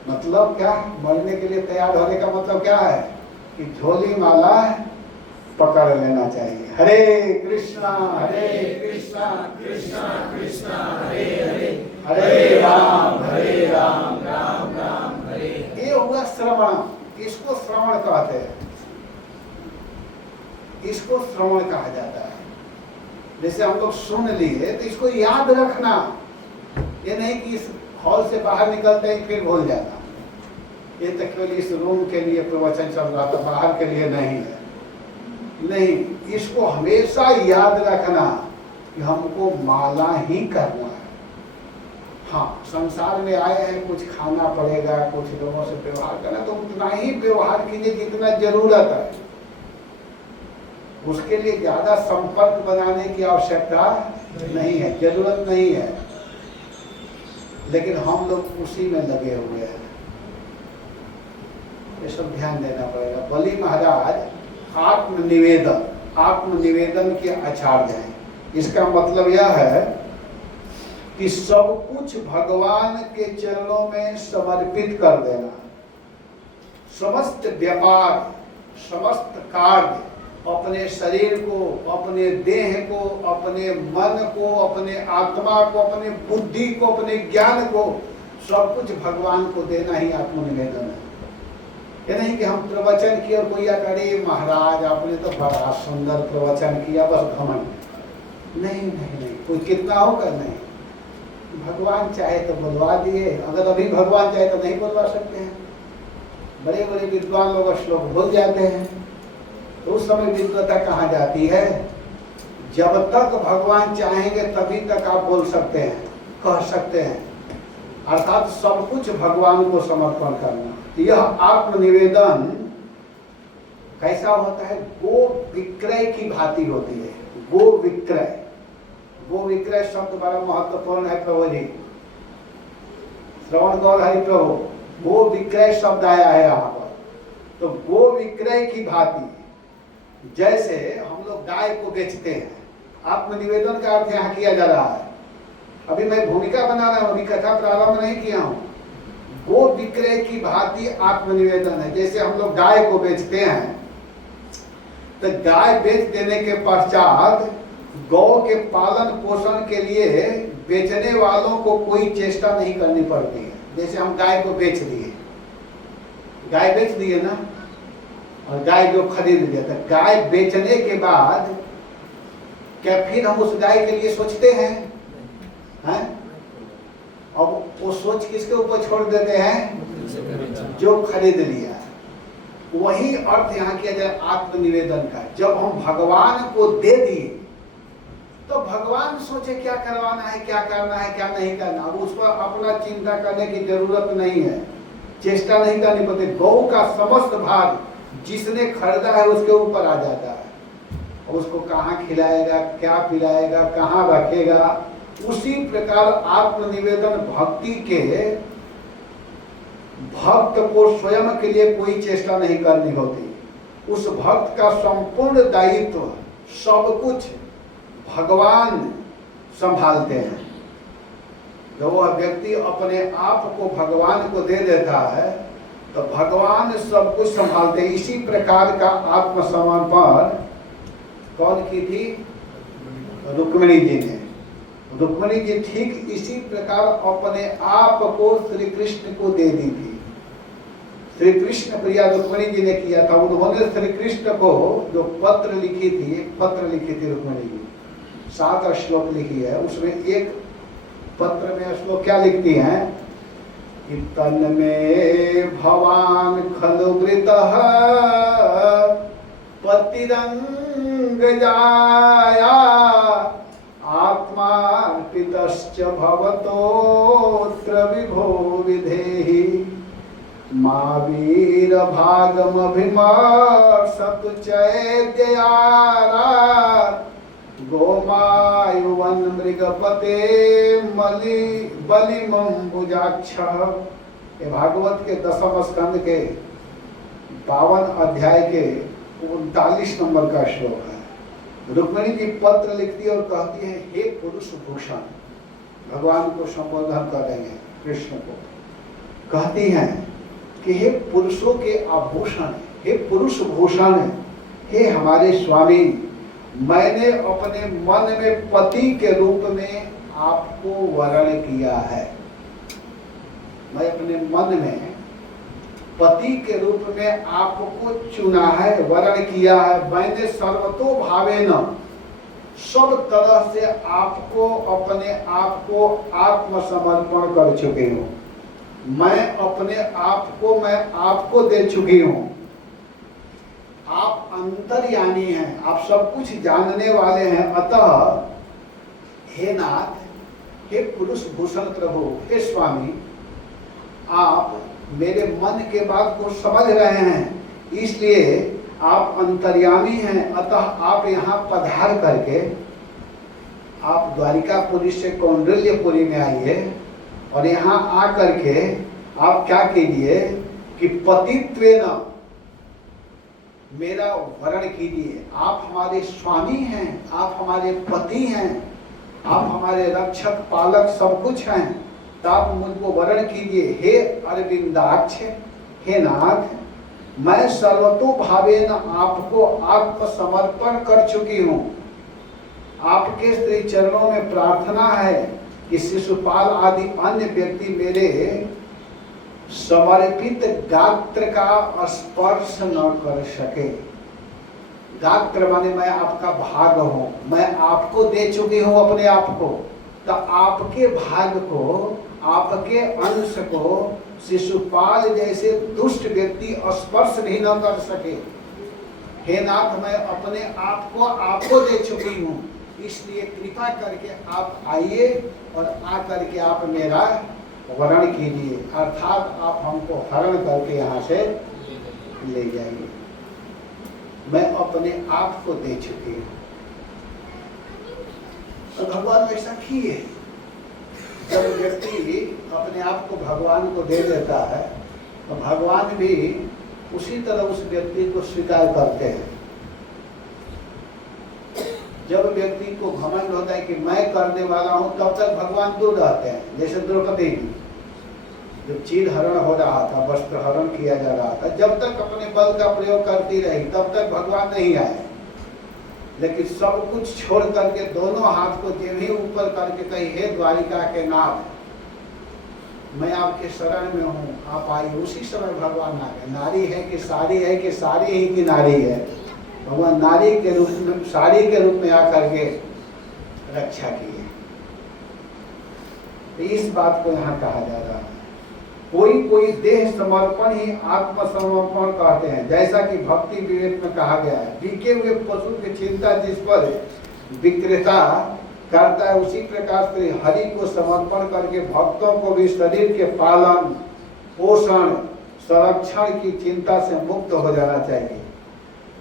मतलब क्या, मरने के लिए तैयार होने का मतलब क्या है कि झोली माला पकड़ लेना चाहिए। हरे कृष्णा कृष्णा कृष्णा हरे हरे, हरे राम राम राम हरे। ये हुआ श्रवण, इसको श्रवण कहते हैं, इसको श्रवण कहा जाता है। जैसे हम लोग सुन लिए तो इसको याद रखना, ये नहीं कि इस हॉल से बाहर निकलते ही फिर भूल जाना। ये तो केवल इस रूम के लिए प्रवचन चल रहा था, बाहर के लिए नहीं है। नहीं, इसको हमेशा याद रखना कि हमको माला ही करना है। हाँ, संसार में आए हैं, कुछ खाना पड़ेगा, कुछ लोगों से व्यवहार करना, तो उतना ही व्यवहार कीजिए जितना जरूरत है। उसके लिए ज्यादा संपर्क बनाने की आवश्यकता नहीं है, जरूरत नहीं है, लेकिन हम लोग उसी में लगे हुए हैं। ये सब ध्यान देना पड़ेगा। बलि महाराज आत्मनिवेदन के आचार्य हैं। इसका मतलब यह है कि सब कुछ भगवान के चरणों में समर्पित कर देना। समस्त व्यापार, समस्त कार्य, अपने शरीर को, अपने देह को, अपने मन को, अपने आत्मा को, अपने बुद्धि को, अपने ज्ञान को, सब कुछ भगवान को देना ही आत्मनिवेदन है। ये नहीं कि हम प्रवचन किए और कोई अरे महाराज आपने तो बड़ा सुंदर प्रवचन किया, बस घमंड। नहीं, कोई कितना होकर नहीं। भगवान चाहे तो बुलवा दिए, अगर अभी भगवान चाहे तो नहीं बुलवा सकते हैं। बड़े बड़े विद्वान लोग श्लोक भूल जाते हैं, तो उस समय विद्वता कहाँ जाती है। जब तक भगवान चाहेंगे तभी तक आप बोल सकते हैं, कह सकते हैं। अर्थात सब कुछ भगवान को समर्पण करना। यह आत्मनिवेदन कैसा होता है, गो विक्रय की भांति होती है। गो विक्रय, गो विक्रय शब्द बड़ा महत्वपूर्ण है प्रभु जी। श्रवण गौर हरि प्रभु, गो विक्रय शब्द आया है यहाँ पर। तो गो विक्रय की भांति जैसे हम लोग गाय को बेचते हैं, आत्मनिवेदन का अर्थ यहाँ किया जा रहा है। अभी मैं भूमिका बना रहा हूँ, अभी कथा प्रारंभ नहीं किया हूँ। गो विक्रय की भांति आत्मनिवेदन है। जैसे हम लोग गाय को बेचते हैं, तो गाय बेच देने के पश्चात गौ के पालन पोषण के लिए बेचने वालों को कोई चेष्टा नहीं करनी पड़ती है। जैसे हम गाय को बेच दिए, गाय बेच दिए ना, और गाय जो खरीद लिया, तो गाय बेचने के बाद क्या फिर हम उस गाय के लिए सोचते हैं? अब वो सोच किसके ऊपर छोड़ देते हैं? जो खरीद लिया। वही अर्थ यहाँ किया जाए आत्मनिवेदन का। जब हम भगवान को दे दिए तो भगवान सोचे क्या करवाना है, क्या करना है, क्या नहीं करना। अब उस पर अपना चिंता करने की जरूरत नहीं है, चेष्टा नहीं करनी पड़ती। गौ का समस्त भाग जिसने खरीदा है उसके ऊपर आ जाता है। उसको कहाँ खिलाएगा, क्या पिलाएगा, कहाँ रखेगा। उसी प्रकार आत्मनिवेदन भक्ति के भक्त को स्वयं के लिए कोई चेष्टा नहीं करनी होती। उस भक्त का संपूर्ण दायित्व, सब कुछ भगवान संभालते हैं। जब वह व्यक्ति अपने आप को भगवान को दे देता है तो भगवान सब कुछ संभालते हैं। इसी प्रकार का आत्मसमर्पण कौन की थी? रुक्मिणी जी ने। रुक्मिणी जी ठीक इसी प्रकार अपने आप को श्री कृष्ण को दे दी थी। श्री कृष्ण प्रिया रुक्मिणी जी ने किया था। उन्होंने श्री कृष्ण को जो पत्र लिखी थी, एक पत्र लिखी थी रुक्मिणी जी, 7 श्लोक लिखी है। उसमें एक पत्र में श्लोक क्या लिखती हैं कि तन में भवान खलु वृतः पतिरंग जाया आत्मार्पितश्च भवतोऽत्र विभो विधेहि मा वीर भागमभिमर्शतु चैद्ययारा गोमायुवन मृगपते बलिमंबुजाक्ष। ये भागवत के 10वें स्कंद के 52 अध्याय के 39 नंबर का श्लोक है। रुक्मिणी जी पत्र लिखती और कहती है, हे पुरुष भूषण, भगवान को संबोधन करेंगे कृष्ण को, कहती हैं कि हे पुरुषों के आभूषण, हे पुरुष भूषण, हे हमारे स्वामी, मैंने अपने मन में पति के रूप में आपको वर्ण किया है। मैं अपने मन में पति के रूप में आपको चुना है, वर्ण किया है। मैंने सर्वतो भावेन सब तरह से आपको, अपने आप को आत्मसमर्पण कर चुकी हूँ। मैं अपने आप को, मैं आपको दे चुकी हूँ। आप अंतर्यामी हैं, आप सब कुछ जानने वाले हैं। अतः हे नाथ, हे पुरुष भूषण प्रभु, हे स्वामी, आप मेरे मन के बात को समझ रहे हैं, इसलिए आप अंतर्यामी हैं। अतः आप यहाँ पधार करके आप द्वारिकापुरी से कौंडल्यपुरी में आइए और यहाँ आकर के आप क्या कीजिए कि पतित्वेन मेरा वर्ण कीजिए। आप हमारे स्वामी हैं, आप हमारे पति हैं, आप हमारे रक्षक पालक सब कुछ हैं, तो आप मुझको वर्ण कीजिए। हे अरविंदाक्ष, हे नाथ, मैं सर्वतो भावेन आपको आत्मसमर्पण कर चुकी हूँ। आपके श्री चरणों में प्रार्थना है कि शिशुपाल आदि अन्य व्यक्ति मेरे समर्पित गात्र का स्पर्श न कर सके। गात्र माने मैं आपका भाग हूँ, मैं आपको दे चुकी हूँ अपने आप को, तो आपके भाग को, आपके अंश को शिशुपाल जैसे दुष्ट व्यक्ति स्पर्श भी न कर सके। हे नाथ, मैं अपने आप को आपको दे चुकी हूँ, इसलिए कृपा करके आप आइए और आकर के आप मेरा वर्ण कीजिए, अर्थात आप हमको हरण करके यहाँ से ले जाइए। मैं अपने आप को दे चुकी हूँ। तो भगवान ऐसा किए। जब व्यक्ति अपने आप को भगवान को दे देता है तो भगवान भी उसी तरह उस व्यक्ति को स्वीकार करते हैं। जब व्यक्ति को घमंड होता है कि मैं करने वाला हूं, तब तक भगवान दूर रहते हैं। जैसे द्रौपदी जब चीर हरण हो रहा था, वस्त्र हरण किया जा रहा था, जब तक अपने बल का प्रयोग करती रही तब तक भगवान नहीं आए। लेकिन सब कुछ छोड़ करके दोनों हाथ को जेभी ऊपर करके कही, हे द्वारिका के नाथ, मैं आपके शरण में हूँ, आप आइए। उसी समय भगवान आ गए। नारी है कि सारी है कि सारी ही की नारी है, भगवान नारी के रूप में, साड़ी के रूप में आकर के रक्षा की है। इस बात को यहाँ कहा जा रहा है। कोई कोई देह समर्पण ही आत्मसमर्पण कहते हैं, जैसा कि भक्ति विवेक में कहा गया है। बिके हुए पशु की चिंता जिस पर विक्रेता करता है, उसी प्रकार से हरि को समर्पण करके भक्तों को भी शरीर के पालन पोषण संरक्षण की चिंता से मुक्त हो जाना चाहिए।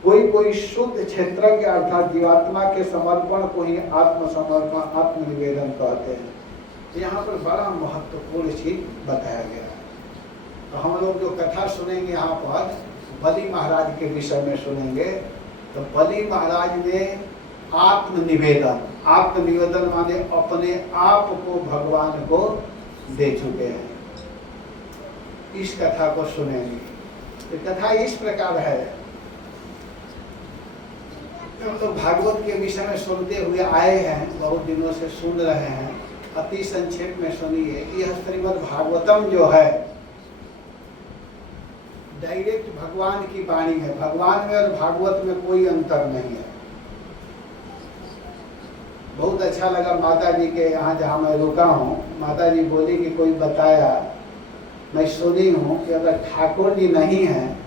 कोई कोई शुद्ध क्षेत्र के अर्थात जीवात्मा के समर्पण को ही आत्मसमर्पण आत्मनिवेदन कहते हैं। यहाँ पर बड़ा महत्वपूर्ण चीज बताया गया है। तो हम लोग जो कथा सुनेंगे यहाँ पर बलि महाराज के विषय में सुनेंगे। तो बलि महाराज ने आत्मनिवेदन, आत्मनिवेदन माने अपने आप को भगवान को दे चुके हैं। इस कथा को सुनेंगे। तो कथा इस प्रकार है, हम तो भागवत के विषय में सुनते हुए आए हैं, बहुत दिनों से सुन रहे हैं। अति संक्षेप में सुनिए। यह श्रीमद् भागवतम जो है डायरेक्ट भगवान की वाणी है। भगवान में और भागवत में कोई अंतर नहीं है। बहुत अच्छा लगा माता जी के यहाँ जहाँ मैं रुका हूँ, माता जी बोली कि कोई बताया, मैं सुनी हूँ कि अगर ठाकुर जी नहीं हैं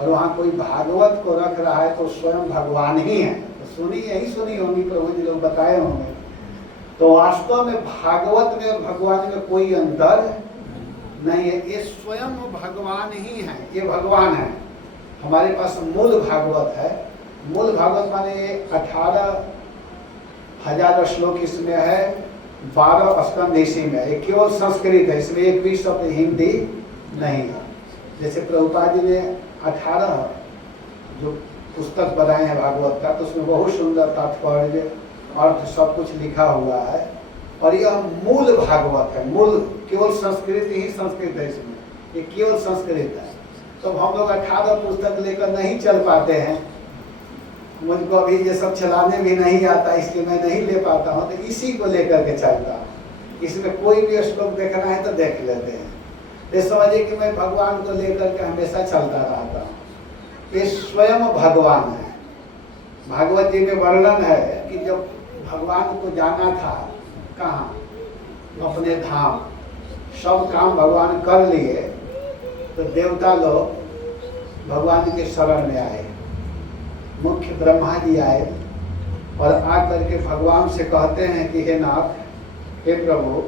और वहाँ कोई भागवत को रख रहा है तो स्वयं भगवान ही है। तो सुनी, यही सुनी होंगी, प्रभु जी लोग बताए होंगे। तो वास्तव में भागवत में और भगवान में कोई अंतर नहीं है। ये स्वयं भगवान ही है, ये भगवान है। हमारे पास मूल भागवत है। मूल भागवत माने 18,000 श्लोक इसमें है, 12 स्कंद इसी में। ये केवल संस्कृत है, इसमें एक भी शब्द हिंदी नहीं है। जैसे प्रभुपाद जी ने 18 जो पुस्तक बनाए हैं भागवत का, तो उसमें बहुत सुंदर तात्पर्य अर्थ सब कुछ लिखा हुआ है। और यह मूल भागवत है। मूल केवल संस्कृत ही संस्कृत है, इसमें ये केवल संस्कृत है। तो हम लोग 18 पुस्तक लेकर नहीं चल पाते हैं। मुझको अभी ये सब चलाने भी नहीं आता, इसलिए मैं नहीं ले पाता हूँ। तो इसी को लेकर के चलता हूँ। इसमें कोई भी श्लोक देखना है तो देख लेते हैं। ये समझिए कि मैं भगवान को लेकर के हमेशा चलता रहता हूँ। ये स्वयं भगवान है। भागवत जी में वर्णन है कि जब भगवान को जाना था, कहाँ? अपने धाम। सब काम भगवान कर लिए तो देवता लोग भगवान के शरण में आए। मुख्य ब्रह्मा जी आए और आकर के भगवान से कहते हैं कि हे नाथ, हे प्रभु,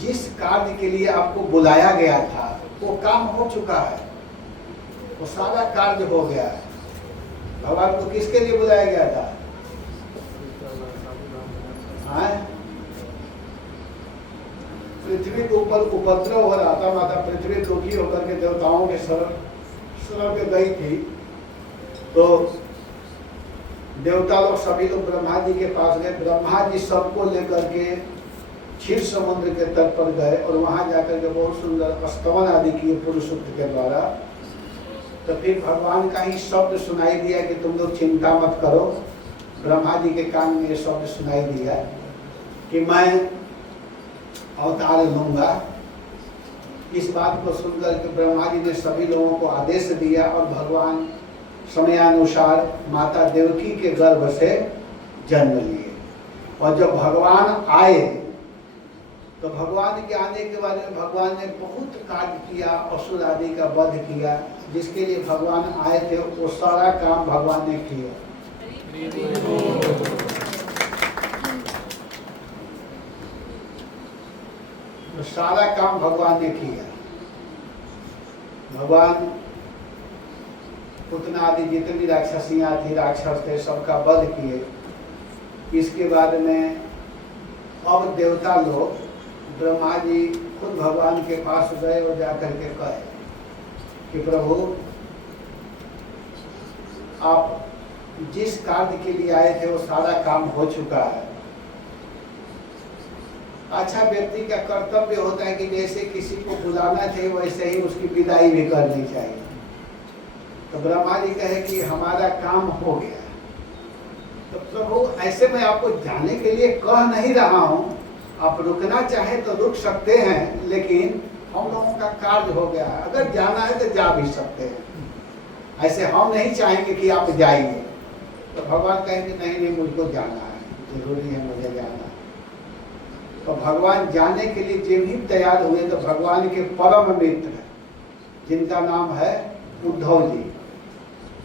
जिस कार्य के लिए आपको बुलाया गया था वो काम हो चुका है, वो सारा कार्य हो गया है। भगवान को किसके लिए बुलाया गया था? पृथ्वी के ऊपर उपद्रव हो रहा था। माता पृथ्वी दुखी होकर के देवताओं के शरण में गई थी। तो देवता लोग सभी लोग ब्रह्मा जी के पास गए। ब्रह्मा जी सबको लेकर के क्षीर समुद्र के तट पर गए और वहां जाकर के बहुत सुंदर स्तवन आदि किए पुरुष सूक्त के द्वारा। तो फिर भगवान का ही शब्द सुनाई दिया कि तुम लोग चिंता मत करो। ब्रह्मा जी के कान में ये शब्द सुनाई दिया कि मैं अवतार लूंगा। इस बात को सुनकर के ब्रह्मा जी ने सभी लोगों को आदेश दिया और भगवान समयानुसार माता देवकी के गर्भ से जन्म लिए। और जब भगवान आए तो भगवान के आने के बाद में भगवान ने बहुत कार्य किया, असुर आदि का वध किया। जिसके लिए भगवान आए थे वो सारा काम भगवान ने किया। तो सारा काम भगवान ने किया। भगवान पुतना आदि जितनी भी राक्षसियां थी, राक्षस थे, सबका वध किए। इसके बाद में अब देवता लोग, ब्रह्मा जी खुद भगवान के पास गए और जाकर के कहे कि प्रभु आप जिस कार्य के लिए आए थे वो सारा काम हो चुका है। अच्छा व्यक्ति का कर्तव्य होता है कि जैसे किसी को बुलाना चाहिए वैसे ही उसकी विदाई भी करनी चाहिए। तो ब्रह्मा जी कहे कि हमारा काम हो गया। तो प्रभु ऐसे मैं आपको जाने के लिए कह नहीं रहा हूँ, आप रुकना चाहे तो रुक सकते हैं, लेकिन हम लोगों का कार्य हो गया है, अगर जाना है तो जा भी सकते हैं। ऐसे हम नहीं चाहेंगे कि आप जाइए। तो भगवान कहेंगे नहीं नहीं मुझको जाना है, जरूरी है मुझे जाना। तो भगवान जाने के लिए जब भी तैयार हुए तो भगवान के परम मित्र जिनका नाम है उद्धव जी,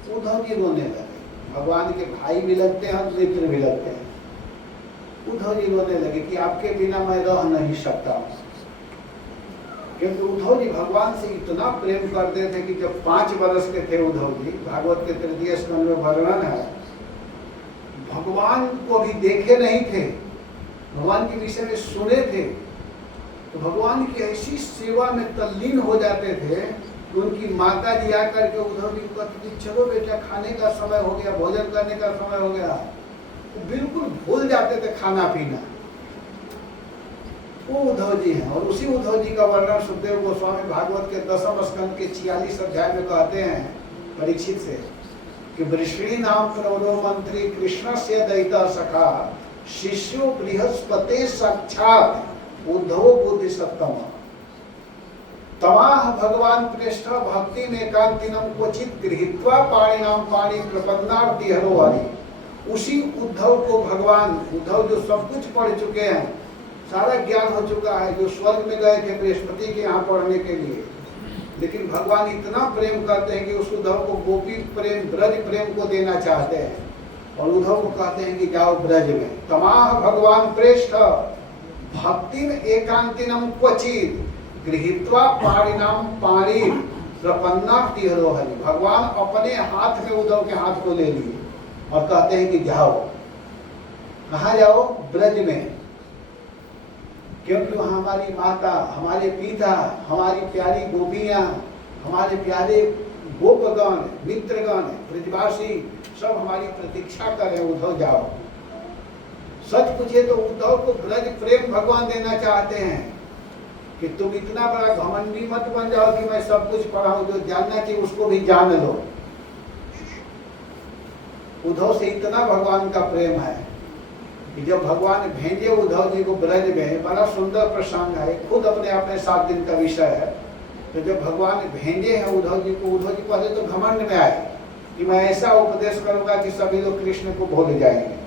उद्धव जी रोने लगे। भगवान के भाई भी लगते हैं और मित्र भी लगते हैं। उद्धव जी रोने लगे कि आपके बिना मैं रह नहीं सकता हूँ। क्योंकि उद्धव जी भगवान से इतना प्रेम करते थे कि जब 5 वर्ष के थे उद्धव जी, भागवत के 3 स्कंद में वर्णन है, भगवान को भी देखे नहीं थे, भगवान के विषय में सुने थे, तो भगवान की ऐसी सेवा में तल्लीन हो जाते थे कि उनकी माता जी आकर के उद्धव जी को कहती थी चलो बेटा खाने का समय हो गया, भोजन करने का समय हो गया। तो बिल्कुल भूल जाते थे खाना पीना। वो उद्धव जी हैं। और उसी उद्धव जी का वर्णन सुखदेव गोस्वामी भागवत के 10वें स्कंद के 46 अध्याय में कहते हैं परीक्षित से कि वृष्णी नाम करोड़ो मंत्री कृष्ण से दैता सखा शिष्यो बृहस्पति साक्षात उद्धव बुद्धि सत्तम तमाह भगवान पृष्ठ भक्ति में कांतिनम क्वचित गृहीत्वा पाणिनाम पाणि प्रपन्नार्ति हरोवारी। उसी उद्धव को भगवान, उद्धव जो सब कुछ पढ़ चुके हैं, सारा ज्ञान हो चुका है, जो स्वर्ग में गए थे बृहस्पति के यहाँ पढ़ने के लिए, लेकिन भगवान इतना प्रेम करते हैं कि उस उद्धव को गोपी प्रेम, ब्रज प्रेम को देना चाहते हैं। और उद्धव को कहते हैं कि जाओ ब्रज में। तमाह भगवान प्रेष्ठ भक्ति में एकांतिनम क्वचित गृहीत्वा पाणिनाम पाणि प्रपन्नार्ति हरोहरि। भगवान अपने हाथ में उद्धव के हाथ को ले लिए और कहते हैं कि जाओ। कहाँ जाओ? ब्रज में। क्योंकि वहाँ हमारी माता, हमारे पिता, हमारी प्यारी गोपियाँ, हमारे प्यारे गोपगण, मित्रगण, ब्रजवासी सब हमारी प्रतीक्षा कर रहे। उद्धव जाओ। सच पूछे तो उद्धव को ब्रज प्रेम भगवान देना चाहते हैं कि तुम इतना बड़ा घमंडी मत बन जाओ कि मैं सब कुछ पढ़ाऊं, जो जानना चाहिए उसको भी जान लो। उद्धव से इतना भगवान का प्रेम है कि जब भगवान भेजे उद्धव जी को ब्रज में, बड़ा सुंदर प्रसंग है, खुद अपने आप में 7 दिन का विषय है। तो जब भगवान भेजे हैं उद्धव जी को पहले तो घमंड में आए कि मैं ऐसा उपदेश करूंगा कि सभी लोग कृष्ण को भूल जाएंगे।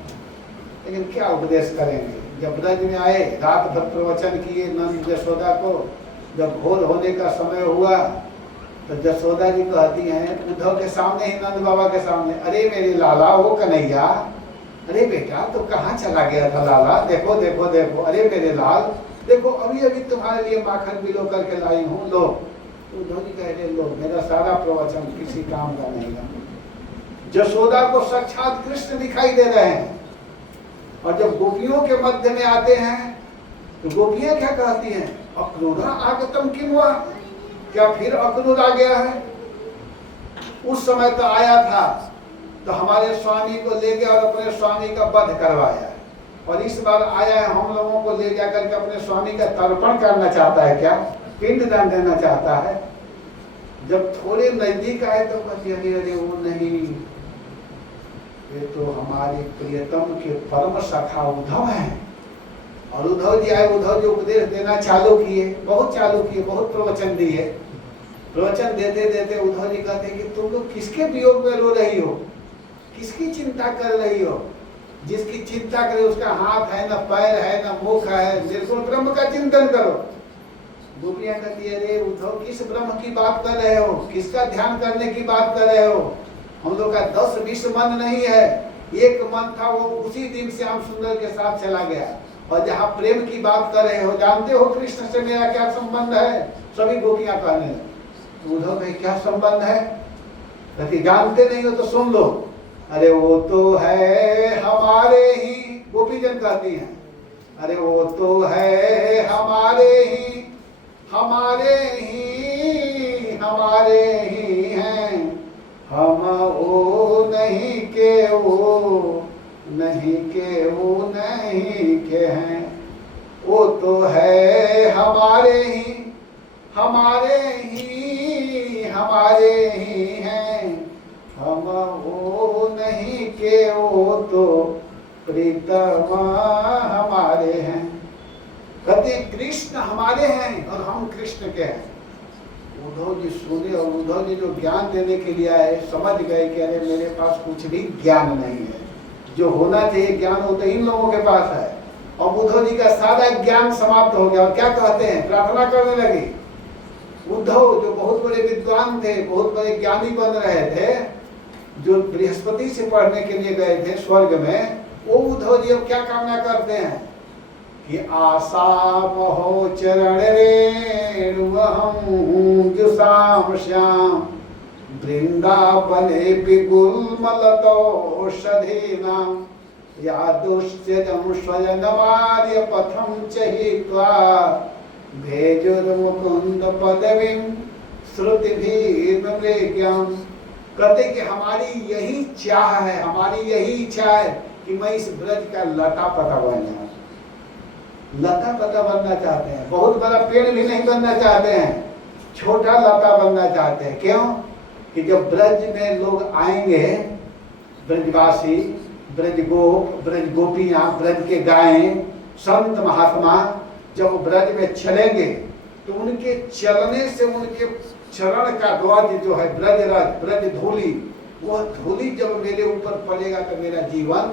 लेकिन क्या उपदेश करेंगे? जब ब्रज में आए, रात भर प्रवचन किए नंद यशोदा को। जब भोर होने का समय हुआ तो यशोदा जी कहती हैं उद्धव के सामने ही, नंद बाबा के सामने, अरे मेरे लाला, हो कन्हैया, अरे बेटा तो कहाँ चला गया था लाला, देखो देखो देखो, अरे मेरे लाल देखो, अभी अभी तुम्हारे लिए माखन बिलो करके लाई हूँ, लो। उद्धव जी कह रहे लो, मेरा सारा प्रवचन किसी काम का नहीं है। यशोदा को साक्षात कृष्ण दिखाई दे रहे हैं। और जब गोपियों के मध्य में आते हैं तो गोपियां क्या कहती हैं? अक्रूरा आगतम किम हुआ, क्या फिर अक्रूर आ गया है? उस समय तो आया था तो हमारे स्वामी को ले गया और अपने स्वामी का वध करवाया, और इस बार आया है हम लोगों को ले जाकर के अपने स्वामी का तर्पण करना चाहता है, क्या पिंडदान देना चाहता है। जब थोड़े नजदीक आए तो कहती अरे वो नहीं, ये तो हमारे प्रियतम के परम सखा उद्धव हैं। और उद्धव जी आए, उद्धव जी उपदेश देना चालू किए, बहुत चालू किए, बहुत प्रवचन दिए। प्रवचन देते देते उद्धव जी कहते हैं कि तुम लोग किसके वियोग में रो रही हो, किसकी चिंता कर रही हो? जिसकी चिंता करे उसका हाथ है, ना पैर है, ना मुख है, निर्गुण ब्रह्म का चिंतन करो। गोपियां कहती है अरे उद्धव किस ब्रह्म की बात कर रहे हो, किसका ध्यान करने की बात कर रहे हो? हम लोग का 10-20 मन नहीं है, एक मन था, वो उसी दिन श्याम सुंदर के साथ चला गया। और जहाँ प्रेम की बात कर रहे हो, जानते हो कृष्ण से मेरा क्या संबंध है? सभी गोपियां कहने लगी। उद्धव भाई क्या संबंध है? कहती जानते नहीं हो तो सुन लो। अरे वो तो है हमारे ही, गोपीजन कहती हैं, अरे वो तो है हमारे ही हमारे ही हैं, हम वो नहीं के वो नहीं के वो नहीं के हैं। वो तो है हमारे ही हमारे ही हमारे ही हैं, हम वो नहीं के वो तो प्रीतम हमारे हैं। कहते कृष्ण हमारे हैं और हम कृष्ण के हैं। उद्धव जी सुने और उद्धव जी जो ज्ञान देने के लिए आए समझ गए कि अरे मेरे पास कुछ भी ज्ञान नहीं है, जो होना चाहिए ज्ञान वो तो इन लोगों के पास है। और उद्धव जी का सारा ज्ञान समाप्त हो गया और क्या कहते हैं, प्रार्थना करने लगे। उद्धव जो बहुत बड़े विद्वान थे, बहुत बड़े ज्ञानी बन रहे थे, जो बृहस्पति से पढ़ने के लिए गए थे स्वर्ग में, वो उद्धव जी अब क्या कामना करते हैं कि आशा महो चरण रेणुअहं जुषाम श्याम वृंदावने पिगुल्मलतौषधीनां यादुश्चजं स्वयनमार्य पथं चहित्वा भेजुर्मुकुंद पदवीं श्रुतिभिर्मृग्यं। कहते कि हमारी यही चाह है, हमारी यही इच्छा है कि मैं इस ब्रज का लता पता बन जाऊं। लता पता बनना चाहते हैं, बहुत बड़ा पेड़ भी नहीं बनना चाहते हैं, छोटा लता बनना चाहते हैं। क्यों कि जब ब्रज में लोग आएंगे, ब्रजवासी, ब्रज गोप, ब्रज गोपियां, ब्रज के गायें, संत महात्मा जब ब्रज में चलेंगे तो उनके चलने से उनके चरण का ध्वज जो है ब्रज रज, ब्रज धूली, वह धूली जब मेरे ऊपर पड़ेगा तो मेरा जीवन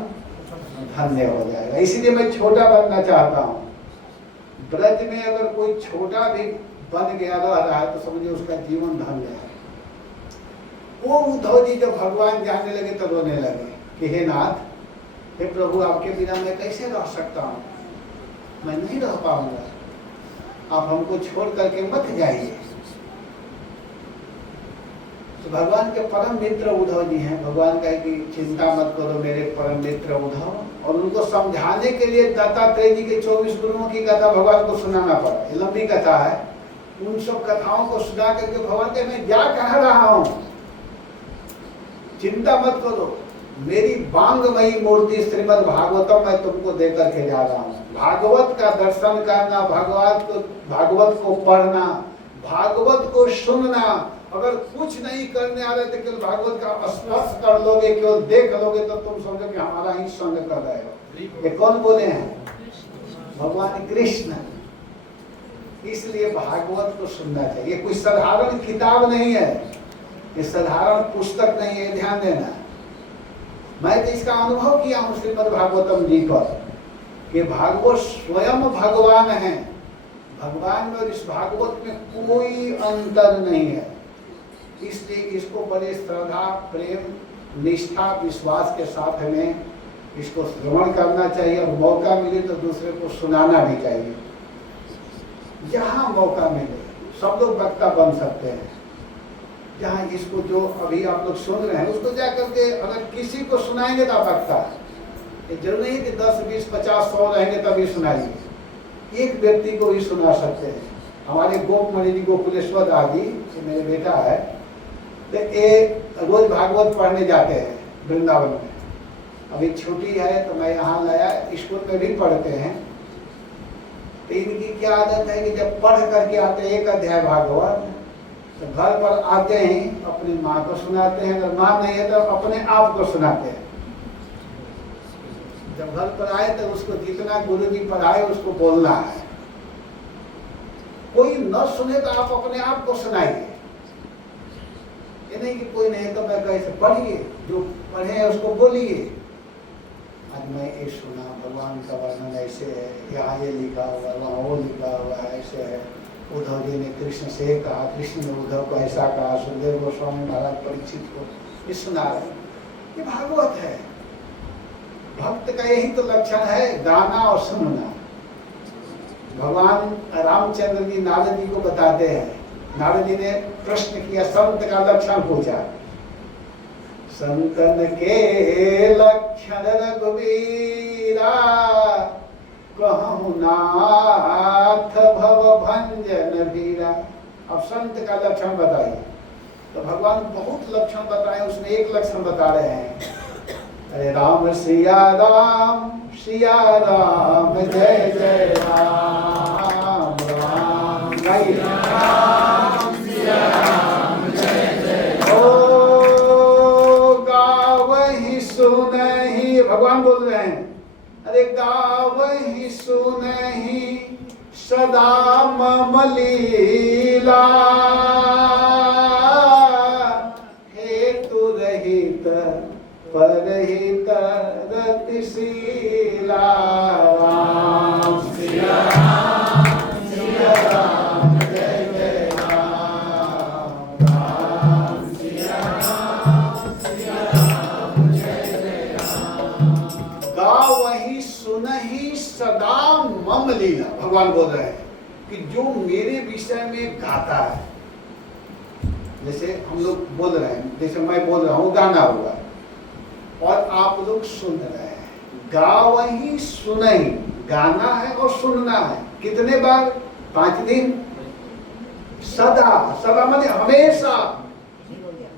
धन्य हो जाएगा। इसलिए मैं छोटा बनना चाहता हूँ। ब्रज में अगर कोई छोटा भी बन गया रह रहा है तो समझिए उसका जीवन धन्य है। वो उद्धव जी जब भगवान जानने लगे तो रोने लगे कि हे नाथ, हे प्रभु, आपके बिना मैं कैसे रह सकता हूँ, मैं नहीं रह पाऊंगा, आप हमको छोड़ करके मत जाइए। तो भगवान के परम मित्र उद्धव जी हैं। भगवान कहे कि चिंता मत करो मेरे परम मित्र उद्धव। और उनको समझाने के लिए दत्तात्रेय जी के 24 गुरुओं की कथा भगवान को सुनाना पड़ा। ये लंबी कथा है। उन सब कथाओं को सुना करके भगवान कहे मैं क्या कह रहा हूँ, चिंता मत करो, मेरी बांगमयी मूर्ति श्रीमद् भागवतम मैं तुमको दे करके जा रहा हूँ। भागवत का दर्शन करना, भागवत को पढ़ना, भागवत को सुनना। अगर कुछ नहीं करने आ रहे तो केवल भागवत का स्पर्श कर लोगे, केवल देख लोगे तो तुम समझो कि हमारा ही संग कर रहे हो। ये कौन बोले हैं? भगवान कृष्ण। इसलिए भागवत को सुनना चाहिए। कोई साधारण किताब नहीं है, ये साधारण पुस्तक नहीं है, ध्यान देना। मैं तो इसका अनुभव किया हूँ श्रीमद् भागवतम जी पर कि भागवत स्वयं भगवान है। भगवान में और इस भागवत में कोई अंतर नहीं है। इसलिए इसको बड़े श्रद्धा, प्रेम, निष्ठा, विश्वास के साथ हमें इसको श्रवण करना चाहिए और मौका मिले तो दूसरे को सुनाना भी चाहिए। जहाँ मौका मिले सब लोग वक्ता बन सकते हैं। जहाँ इसको जो अभी आप लोग सुन रहे हैं उसको जा करके अगर किसी को सुनाएंगे तो वक्ता। ये जरूर नहीं कि 10, 20, 50, 100 रहेंगे तभी सुनाइए। एक व्यक्ति को भी सुना सकते हैं। हमारे गोपमणि जी गोकुलेश्वर आदि मेरे बेटा है, तो ये रोज भागवत पढ़ने जाते हैं वृंदावन में। अभी छुट्टी है तो मैं यहाँ लाया, स्कूल में भी पढ़ते हैं। तो इनकी क्या आदत है कि जब पढ़ करके आते हैं 1 अध्याय भागवत, तो घर पर आते ही अपनी माँ को सुनाते हैं, अगर माँ नहीं है तो अपने आप को सुनाते हैं। जब घर पर आए तो उसको जितना गुरु जी पढ़ाए उसको बोलना है। कोई न सुने तो आप अपने आप को सुनाइए। ये नहीं कि कोई नहीं तो मैं कैसे पढ़िए, जो पढ़े हैं उसको बोलिए। आज मैं ये सुना, भगवान का वर्णन ऐसे है, यहाँ ये लिखा हुआ, वहाँ वो लिखा हुआ है, ऐसे है। उद्धव जी ने कृष्ण से कहा, कृष्ण ने उद्धव को ऐसा कहा, सुखदेव गोस्वामी महाराज परीक्षित को ये सुना रहे। ये भागवत है। भक्त का यही तो लक्षण है, गाना और सुनना। भगवान रामचंद्र जी नारद जी को बताते हैं। नारद जी ने प्रश्न किया, संत का लक्षण पूछा। संतन के लक्षण रघुवीरा, कहूँ नाथ भव भंजन वीरा। अब संत का लक्षण बताइए। तो भगवान बहुत लक्षण बताए, उसमें एक लक्षण बता रहे हैं, अरे राम सिया राम जय जय राम राम जय जय। ओ गावहि सुनहि, भगवान बोल रहे हैं, अरे गावहि सुनहि सदा मम लीला, हेतु रहित परहित रतिशीला। राम सिया राम जय जय राम राम सिया राम जय जय राम। गावहि सुनहि सदा मम लीला, भगवान बोल रहे हैं कि जो मेरे विषय में गाता है, जैसे हम लोग बोल रहे हैं, जैसे मैं बोल रहा हूँ गाना होगा और आप लोग सुन रहे हैं, गावहि सुनहि, गाना है और सुनना है, कितने बार? 5 दिन। सदा, सदा माने हमेशा,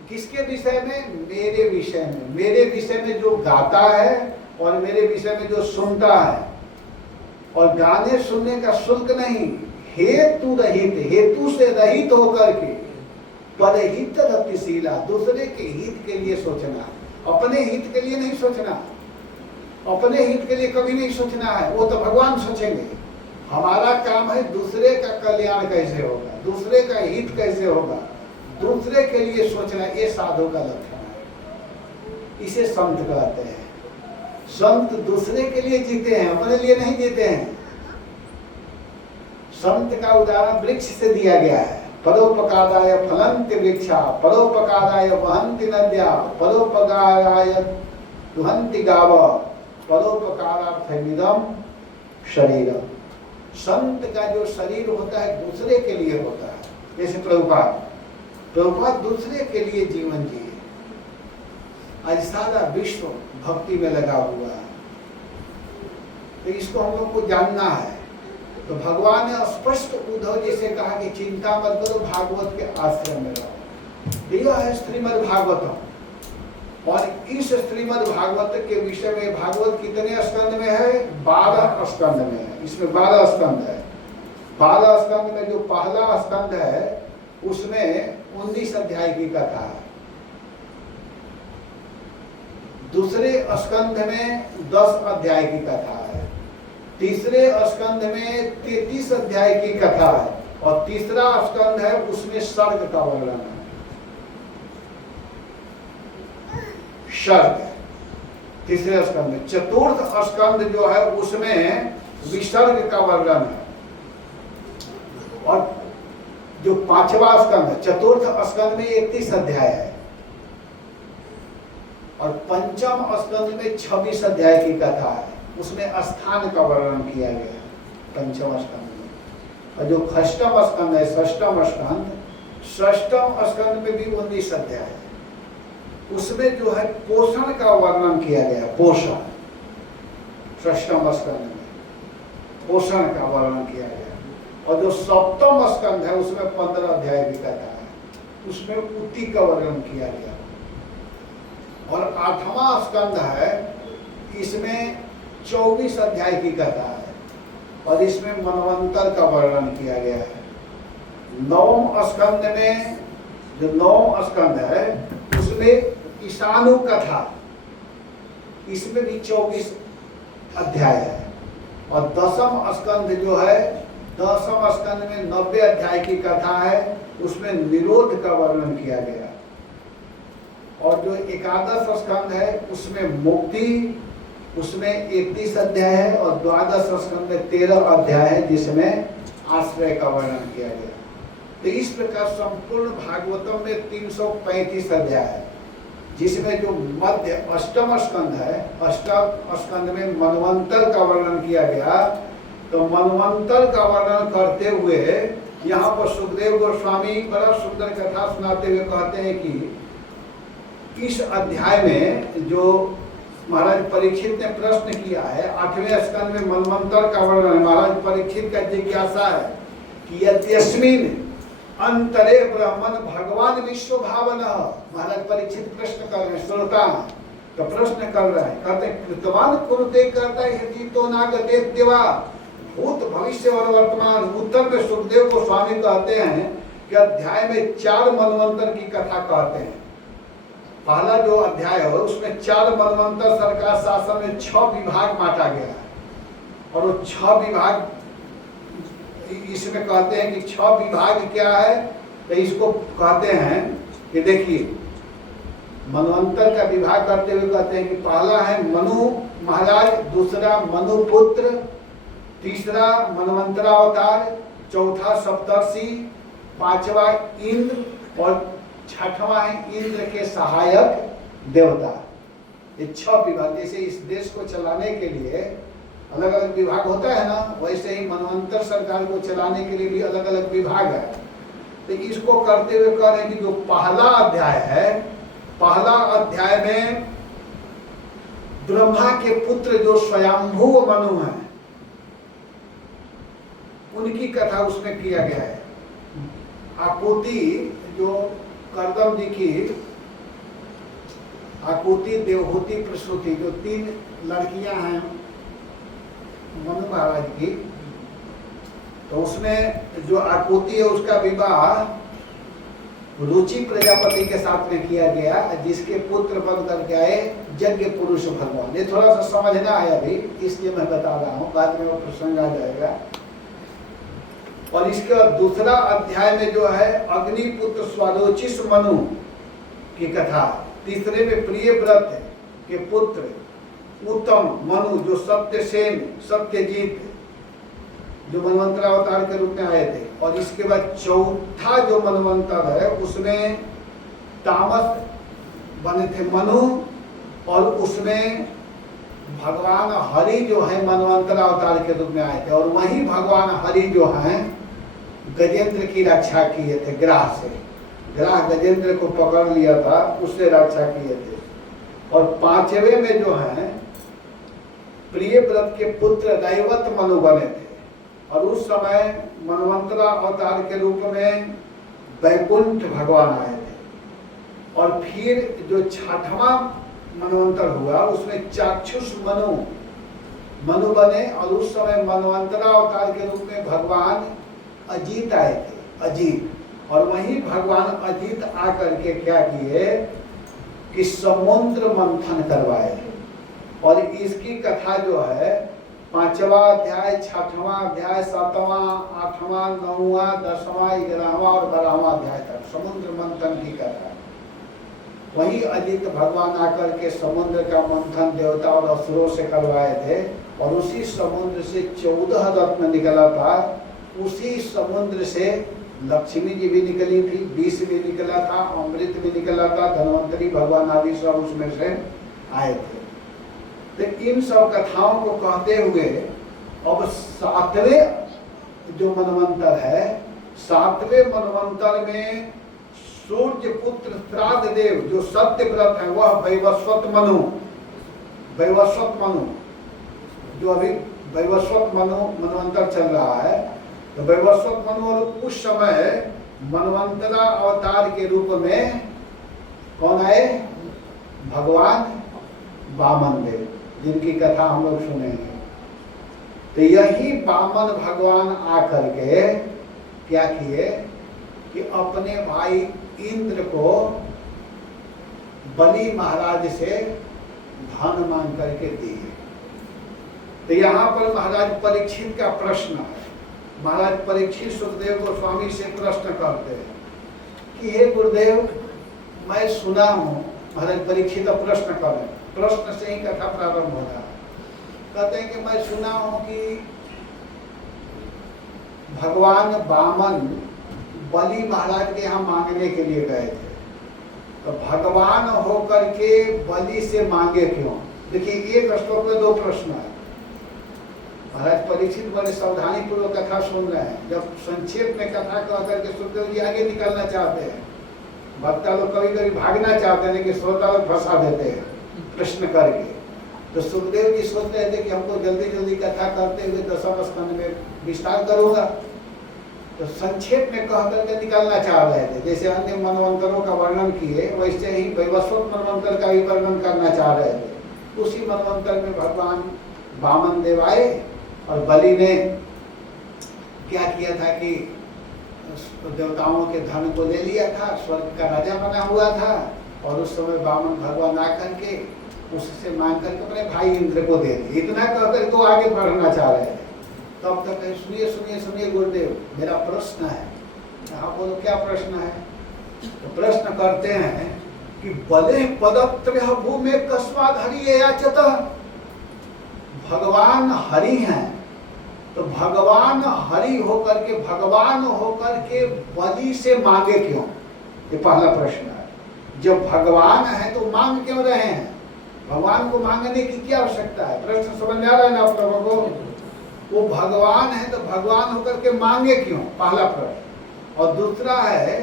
किसके विषय में? मेरे विषय में। मेरे विषय में जो गाता है और मेरे विषय में जो सुनता है। और गाने सुनने का शुल्क नहीं, हेतु रहित, हेतु से रहित होकर के, परहित रतिशीला, दूसरे के हित के लिए सोचना, अपने हित के लिए नहीं सोचना, अपने हित के लिए कभी नहीं सोचना है, वो तो भगवान सोचेंगे। हमारा काम है दूसरे का कल्याण कैसे होगा, दूसरे का हित कैसे होगा, दूसरे के लिए सोचना, ये साधु का लक्षण है। इसे संत कहते हैं। संत दूसरे के लिए जीते हैं, अपने लिए नहीं जीते हैं। संत का उदाहरण वृक्ष से दिया गया है, परोपकाराय फलन्ति वृक्षा, परोपकाराय वहन्ति नद्या, परोपकाराय दुहन्ति गाव, परोपकारार्थमिदं शरीरम। संत का जो शरीर होता है दूसरे के लिए होता है। जैसे प्रभुपाद दूसरे के लिए जीवन जिए। आज सारा विश्व भक्ति में लगा हुआ है, तो इसको हम लोग को जानना है। तो भगवान ने स्पष्ट उद्धव जी से कहा कि चिंता मत करो, भागवत के आश्रम में रहो। यह है श्रीमद् भागवतम। और इस श्रीमद् भागवत के विषय में, भागवत कितने स्कंद में है? 12 स्कंद में है। इसमें 12 स्कंद है। 12 स्कंद में जो पहला स्कंद है उसमें 19 अध्याय की कथा है। दूसरे स्कंद में 10 अध्याय की कथा है। तीसरे स्कंद में 33 अध्याय की कथा है। और तीसरा स्कंद है उसमें सर्ग का वर्णन है। सर्ग तीसरे स्कंद में। चतुर्थ स्कंद जो है उसमें विसर्ग का वर्णन है। और जो 5वां स्कंद है, चतुर्थ स्कंद में 31 अध्याय है। और पंचम स्कंद में 26 अध्याय की कथा है। उसमें स्थान का वर्णन किया गया है पंचम स्कंद में। और जो षष्ठम स्कंद है, षष्ठम स्कंद में भी 19 अध्याय है। उसमें जो है पोषण का वर्णन किया गया। पोषण षष्ठम स्कंद में पोषण का वर्णन किया गया। और जो सप्तम स्कंद है उसमें 15 अध्याय की कथा है। उसमें उक्ति का वर्णन किया गया। और 8वां स्कंद है, इसमें 24 अध्याय की कथा है। और इसमें मनवंतर का वर्णन किया गया है। 9वें स्कंद में, जो 9वां स्कंद है उसमें ईशानु कथा, इसमें भी 24 अध्याय है। और 10वां स्कंद जो है, 10वां स्कंद में 90 अध्याय की कथा है। उसमें निरोध का वर्णन किया गया। और जो 11 स्कंद है उसमें मुक्ति, उसमें 31 अध्याय है। और 12 स्कंद में 13 अध्याय है जिसमें आश्रय का वर्णन किया गया। तो इस प्रकार संपूर्ण भागवतम में 335 अध्याय है, जिसमें जो मध्य अष्टम स्कंद है, अष्टम स्कंद में मनवंतर का वर्णन किया गया। तो मनवंतर का वर्णन करते हुए यहाँ पर सुखदेव गोस्वामी बड़ा सुंदर कथा सुनाते हुए कहते हैं कि इस अध्याय में जो महाराज परीक्षित ने प्रश्न किया है, 8वें स्कंद में मनवंतर का वर्णन है। महाराज परीक्षित का जिज्ञासा है कि यद्यस्मिन् अंतरे ब्रह्मन भगवान विश्व भावन। महाराज परीक्षित प्रश्न कर रहे हैं, श्रोता तो प्रश्न कर रहे हैं, कहते कृतवान कुरुते करता यदि तो नागते देवा। भूत भविष्य और वर्तमान। उत्तर में सुखदेव गोस्वामी कहते हैं कि अध्याय में 4 मनवंतर की कथा कहते हैं। पहला जो अध्याय है उसमें 4 मनवंतर सरकार शासन में 6 विभाग बांटा गया है, और वो 6 विभाग इसमें कहते हैं कि 6 विभाग क्या है, तो इसको कहते हैं कि देखिए मनवंतर का विभाग करते हुए कहते हैं कि पहला है मनु महाराज, दूसरा मनु पुत्र, तीसरा मनवंतरावतार, चौथा सप्तर्षि, 5वां इंद्र और 6वां है इंद्र के सहायक देवता। ये 6 विभाग। जैसे इस देश को चलाने के लिए अलग अलग विभाग होता है ना, वैसे ही मनवंतर सरकार को चलाने के लिए भी अलग अलग विभाग है। तो इसको करते हुए कह रहे हैं कि जो पहला अध्याय है, पहला अध्याय में ब्रह्मा के पुत्र जो स्वयंभू मनु हैं उनकी कथा उसमें किया गया है। आकुति जो करदम जी की आकुति, देवहूति, प्रसूति जो 3 लड़कियां हैं मनु महाराज की, तो उसमें जो आकुति है उसका विवाह रुचि प्रजापति के साथ में किया गया, जिसके पुत्र बन करके आए यज्ञ पुरुष भगवान। ये थोड़ा सा समझना है अभी, इसलिए मैं बता रहा हूँ, बाद में वो प्रसंग आ जाएगा। और इसके बाद दूसरा अध्याय में जो है अग्निपुत्र स्वादोचिस मनु की कथा। तीसरे में प्रियव्रत के पुत्र उत्तम मनु जो सत्यसेन, सत्यजीत जो मनवंतरावतार के रूप में आए थे। और इसके बाद चौथा जो मनवंतर है उसमें तामस बने थे मनु, और उसमें भगवान हरि जो है मनवंतरावतार के रूप में आए थे। और वही भगवान हरि जो हैं गजेंद्र की रक्षा किए थे ग्राह से। ग्राह गजेंद्र को पकड़ लिया था, उससे रक्षा किए थे। और 5वें में जो है प्रियव्रत के पुत्र दैवत मनु बने थे, और उस समय मनवंतरा अवतार के रूप में वैकुंठ भगवान आए थे। और फिर जो 6वां मनवंतर हुआ उसमें चाक्षुष मनु बने, और उस समय मनवंतरा अवतार के रूप में भगवान अजीत आए थे, अजीत। और वही भगवान अजीत आकर के क्या किए कि समुद्र मंथन करवाए। और इसकी कथा जो है 5वां अध्याय, 6वां अध्याय, 7वां, 8वां, 9वां, 10वां, 11वां और 12वां अध्याय तक समुद्र मंथन की कथा। वही अजित भगवान आकर के समुद्र का मंथन देवता और असुरों से करवाए थे। और उसी समुद्र से 14 रत्न निकला था। उसी समुद्र से लक्ष्मी जी भी निकली थी, विष भी निकला था, अमृत भी निकला था, धन्वंतरी भगवान आदि सब उसमें से आए थे। तो इन सब कथाओं को कहते हुए अब 7वें जो मनवंतर है, 7वें मनवंतर में सूर्य पुत्र श्राद्ध देव जो सत्यव्रत है वह वैवस्वत मनु जो अभी वैवस्वत मनवंतर चल रहा है। तो वैवस्वत मनु और उस समय मनवंतरा अवतार के रूप में कौन आए? भगवान वामन देव, जिनकी कथा हम लोग सुनेंगे। तो यही वामन भगवान आकर के क्या किए कि अपने भाई इंद्र को बलि महाराज से धन मांग करके दिए। तो यहाँ पर महाराज परीक्षित का प्रश्न है। महाराज परीक्षित सुखदेव गोस्वामी से प्रश्न करते हैं कि हे गुरुदेव, मैं सुना हूँ। महाराज परीक्षित प्रश्न कर रहे, प्रश्न से ही कथा प्रारंभ हो रहा है। कहते हैं कि मैं सुना हूँ कि भगवान वामन बलि महाराज के यहाँ मांगने के लिए गए थे। तो भगवान होकर के बलि से मांगे क्यों? देखिए, एक श्लोक में 2 प्रश्न है। महाराज परीक्षित बड़े सावधानी पूर्वक कथा सुन रहे हैं। जब संक्षेप में कथा कह करके सुखदेव जी आगे निकलना चाहते हैं, वक्ता लोग कभी कभी भागना चाहते हैं कि श्रोता लोग फंसा देते हैं प्रश्न करके। तो सुखदेव जी सोच रहे थे कि हमको जल्दी जल्दी कथा करते हुए 10वें स्कंद में विस्तार करूंगा। तो संक्षेप में कह करके निकालना चाह रहे थे। जैसे अन्य मनवंतरों का वर्णन किए वैसे ही वैवस्वत मनवंतर का भी वर्णन करना चाह रहे थे। उसी मनवंतर में भगवान वामन देव आए और बलि ने क्या किया था कि देवताओं के धन को ले लिया था, स्वर्ग का राजा बना हुआ था, और उस समय वामन भगवान आकर के उससे मांग करके अपने भाई इंद्र को दे दिए। इतना कहकर को आगे बढ़ना चाह रहे थे। तब तक सुनिए सुनिए सुनिए गुरुदेव, मेरा प्रश्न है। हाँ बोलो, क्या प्रश्न है? तो प्रश्न करते हैं कि बले पदत्रय भूमि कस्मात् हरि याचत। भगवान हरि हैं, तो भगवान हरि होकर के बलि से मांगे क्यों? ये पहला प्रश्न है। जब भगवान है तो मांग क्यों रहे हैं? भगवान को मांगने की क्या आवश्यकता है? प्रश्न समझ में आ रहा है ना आप लोगों को? वो भगवान है तो भगवान होकर के मांगे क्यों? पहला प्रश्न। और दूसरा है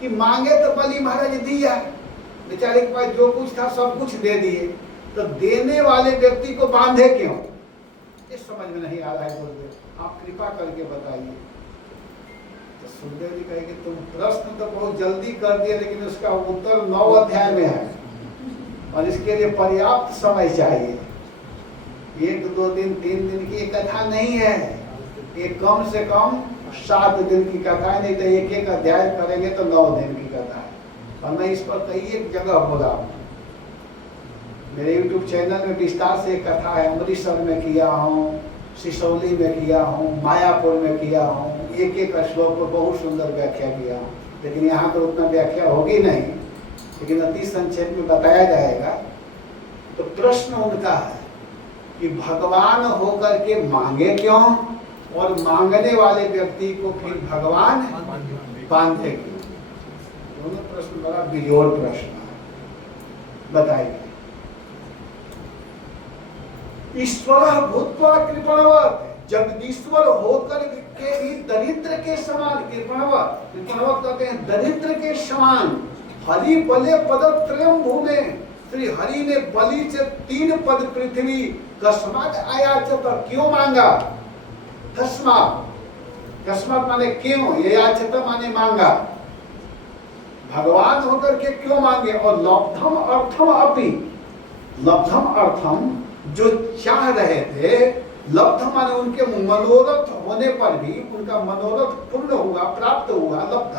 कि मांगे तो बलि महाराज दिया, बेचारे के पास जो कुछ था सब कुछ दे दिए, तो देने वाले व्यक्ति को बांधे क्यों? ये समझ में नहीं आ रहा है गुरुदेव, आप कृपा करके बताइए। तो सुखदेव जी कहे कि तुम प्रश्न तो बहुत जल्दी कर दिए, लेकिन उसका उत्तर 9 अध्याय में है और इसके लिए पर्याप्त समय चाहिए। 1 2 दिन 3 दिन की कथा नहीं है, ये कम से कम 7 दिन की कथा है, नहीं तो एक एक अध्याय करेंगे तो 9 दिन की कथा है। और मैं इस पर कई एक जगह बोला, मेरे YouTube चैनल में विस्तार से कथा है। अमृतसर में किया हूँ, सिसौली में किया हूँ, मायापुर में किया हूँ, एक एक श्लोक को बहुत सुंदर व्याख्या किया हूँ। लेकिन यहाँ तो उतना व्याख्या होगी नहीं, लेकिन अति संक्षेप में बताया जाएगा। तो प्रश्न उनका है कि भगवान होकर के मांगे क्यों, और मांगने वाले व्यक्ति को फिर भगवान बांधे क्यों? दोनों प्रश्न बड़ा बिजोड़ प्रश्न है, बताइए। ईश्वर भूत्वा कृपणवत, जगदीश्वर होकर के भी दरिद्र के समान, कृपणवत, कृपणवत कहते हैं दरिद्र के समान। हरि बले पदत्रयम भूमे, श्री हरि ने बलि से 3 पद पृथ्वी कस्मात् आयाचत, क्यों मांगा? कस्मात्, कस्मात् माने क्यों, याचत माने मांगा। भगवान होकर के क्यों मांगे? और लब्धम अर्थम अपि, लब्धम अर्थम जो चाह रहे थे, लब्ध माने उनके मनोरथ होने पर भी उनका मनोरथ पूर्ण हुआ, प्राप्त हुआ। लब्ध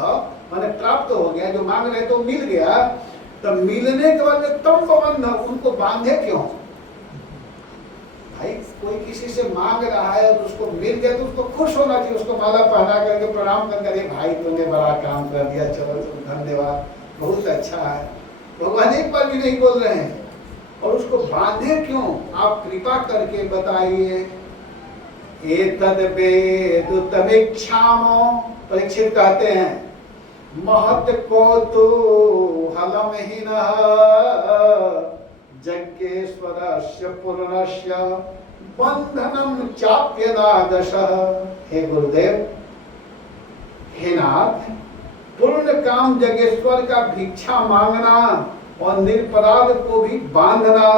माने प्राप्त हो गया, जो मांग रहे तो मिल गया। तब मिलने के बाद तम बंध, उनको बांधे क्यों? भाई कोई किसी से मांग रहा है और उसको मिल गया तो उसको खुश होना चाहिए, उसको माला पहना करके प्रणाम कर, अरे भाई तुमने बड़ा काम कर दिया, चलो धन्यवाद, बहुत अच्छा है। भगवान एक बार भी नहीं बोल रहे हैं। और उसको बांधे क्यों? आप कृपा करके बताइए। एतद वेद तमीक्षामो, परीक्षित कहते हैं, महत को तो हलमहीनः यज्ञेश्वरस्य पूर्णस्य बंधनम चाप्यनादशः। हे गुरुदेव, हे नाथ, पूर्ण काम जगेश्वर का भिक्षा मांगना और निरपराध को भी बांधना,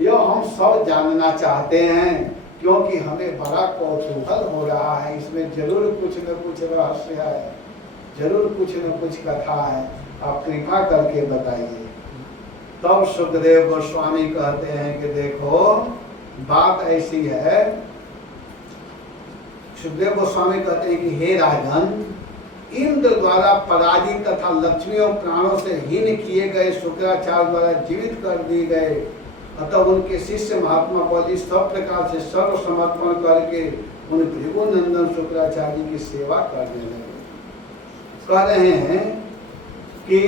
यह हम सब जानना चाहते हैं, क्योंकि हमें बड़ा कौतूहल हो रहा है। इसमें जरूर कुछ न कुछ रहस्य है, जरूर कुछ न कुछ कथा है, आप कृपा करके बताइए। तब सुखदेव गोस्वामी कहते हैं कि देखो बात ऐसी है। सुखदेव गोस्वामी कहते हैं कि हे राजन, इंद्र द्वारा पराजित तथा लक्ष्मी और प्राणों से हीन किए गए शुक्राचार्य द्वारा जीवित कर दिए गए, अतः उनके शिष्य महात्मा बलि सब प्रकार से सर्व समर्पण करके उन भृगुनंदन शुक्राचार्य जी की सेवा करने लगे। कह रहे हैं कि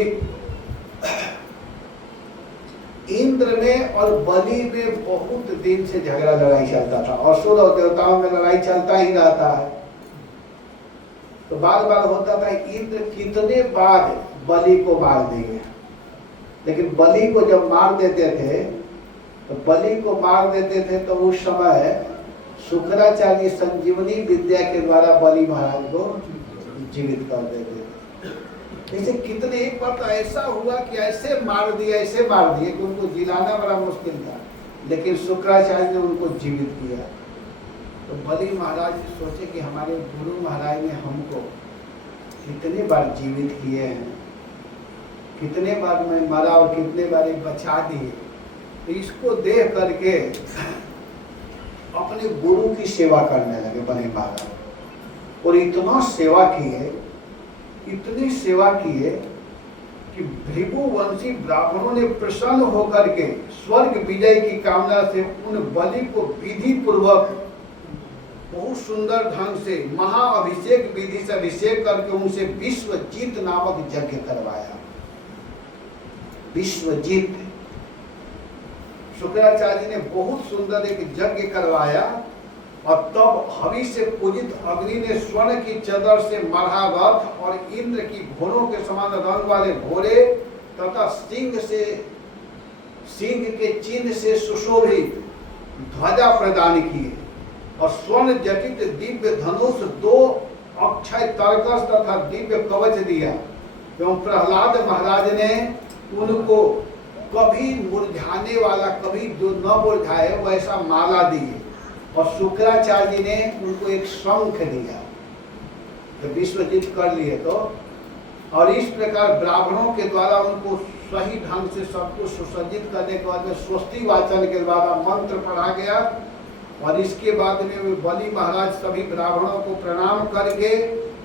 इंद्र में और बलि में बहुत दिन से झगड़ा लड़ाई चलता था, और असुर और देवताओं में लड़ाई चलता ही रहता है। तो बार बार होता था, इंद्र कितने बार बलि को मार देंगे, लेकिन बलि को जब मार देते थे तो बलि को मार देते थे तो उस समय शुक्राचार्य संजीवनी विद्या के द्वारा बलि महाराज को जीवित कर देते थे। जैसे कितने, एक बार तो ऐसा हुआ कि ऐसे मार दिए कि उनको जिलाना बड़ा मुश्किल था, लेकिन शुक्राचार्य ने उनको जीवित किया। तो बलि महाराज सोचे कि हमारे गुरु महाराज ने हमको कितने बार जीवित किए हैं, कितने बार मैं मरा और कितने बार बचा दिए। तो इसको देख करके अपने गुरु की सेवा करने लगे बलि महाराज। और इतना सेवा किए, इतनी सेवा किए कि भृगुवंशी ब्राह्मणों ने प्रसन्न होकर के स्वर्ग विजय की कामना से उन बलि को विधि पूर्वक बहुत सुंदर ढंग से महाअभिषेक विधि से अभिषेक करके उनसे विश्वजीत नामक यज्ञ करवाया। विश्वजीत, शुक्राचार्य ने बहुत सुंदर एक यज्ञ करवाया। और तब हवि से पूजित अग्नि ने स्वर्ण की चदर से मढ़ा रथ और इंद्र की घोड़ों के समान रंग वाले घोड़े तथा सिंह के चिन्ह से सुशोभित ध्वजा प्रदान किए और स्वर्ण जटित दिव्य धनुष, 2 अक्षय तरकस तथा दिव्य कवच दिया। एवं प्रहलाद महाराज ने उनको कभी मुरझाने वाला, कभी जो न मुरझाए वैसा माला दिए। और शुक्राचार्य ने उनको एक शंख दिया तो विश्वजीत कर लिए तो। और इस प्रकार ब्राह्मणों के द्वारा उनको सही ढंग से सब कुछ सुसज्जित करने के बाद में स्वस्ति वाचन के द्वारा मंत्र पढ़ा गया। और इसके बाद में वे बलि महाराज सभी ब्राह्मणों को प्रणाम करके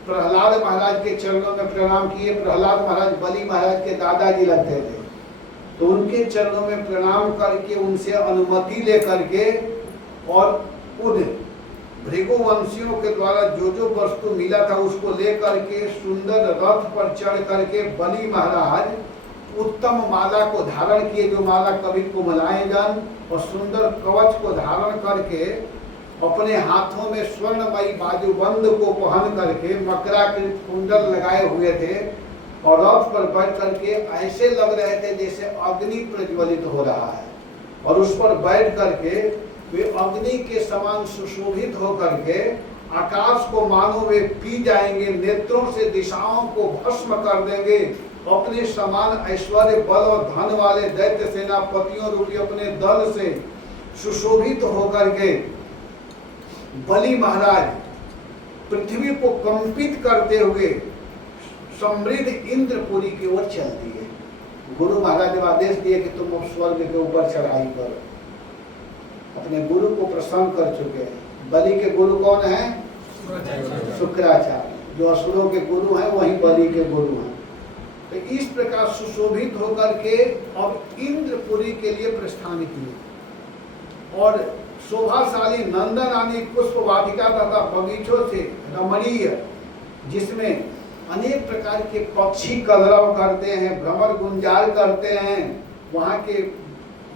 प्रहलाद महाराज के चरणों में प्रणाम किए। प्रहलाद महाराज बलि महाराज के दादाजी लगते थे, तो उनके चरणों में प्रणाम करके उनसे अनुमति लेकर के और उन भृगुवंशियों के द्वारा जो जो वस्तु मिला था उसको लेकर के सुंदर रथ पर चढ़ करके बलि महाराज उत्तम माला को धारण किए, जो माला कभी कुमलायजन, और सुंदर कवच को धारण करके अपने हाथों में स्वर्णमयी बाजूबंद को पहन करके मकराकृत कुंडल लगाए हुए थे और रथ पर बैठ करके ऐसे लग रहे थे जैसे अग्नि प्रज्वलित हो रहा है। और उस पर बैठ करके वे अग्नि के समान सुशोभित होकर के आकाश को मानो वे पी जाएंगे, नेत्रों से दिशाओं को भस्म कर देंगे। अपने समान ऐश्वर्य, बल और धन वाले दैत्य सेनापतियों रूपी अपने दल से सुशोभित होकर के बलि महाराज पृथ्वी को कंपित करते हुए समृद्ध इंद्रपुरी की ओर चल दिए। गुरु महाराज ने आदेश दिए कि तुम अब स्वर्ग के ऊपर चढ़ाई करो। अपने गुरु को प्रसन्न कर चुके हैं। बलि के गुरु कौन है? शुक्राचार्य। जो असुरों के गुरु हैं वही बलि के गुरु हैं। तो इस प्रकार सुशोभित होकर के अब इंद्रपुरी के लिए प्रस्थान किए। और शोभाशाली नंदन आदि पुष्प वाटिका तथा बगीचों से रमणीय, जिसमें अनेक प्रकार के पक्षी कलरव करते हैं, भ्रमर गुंजार करते हैं, वहाँ के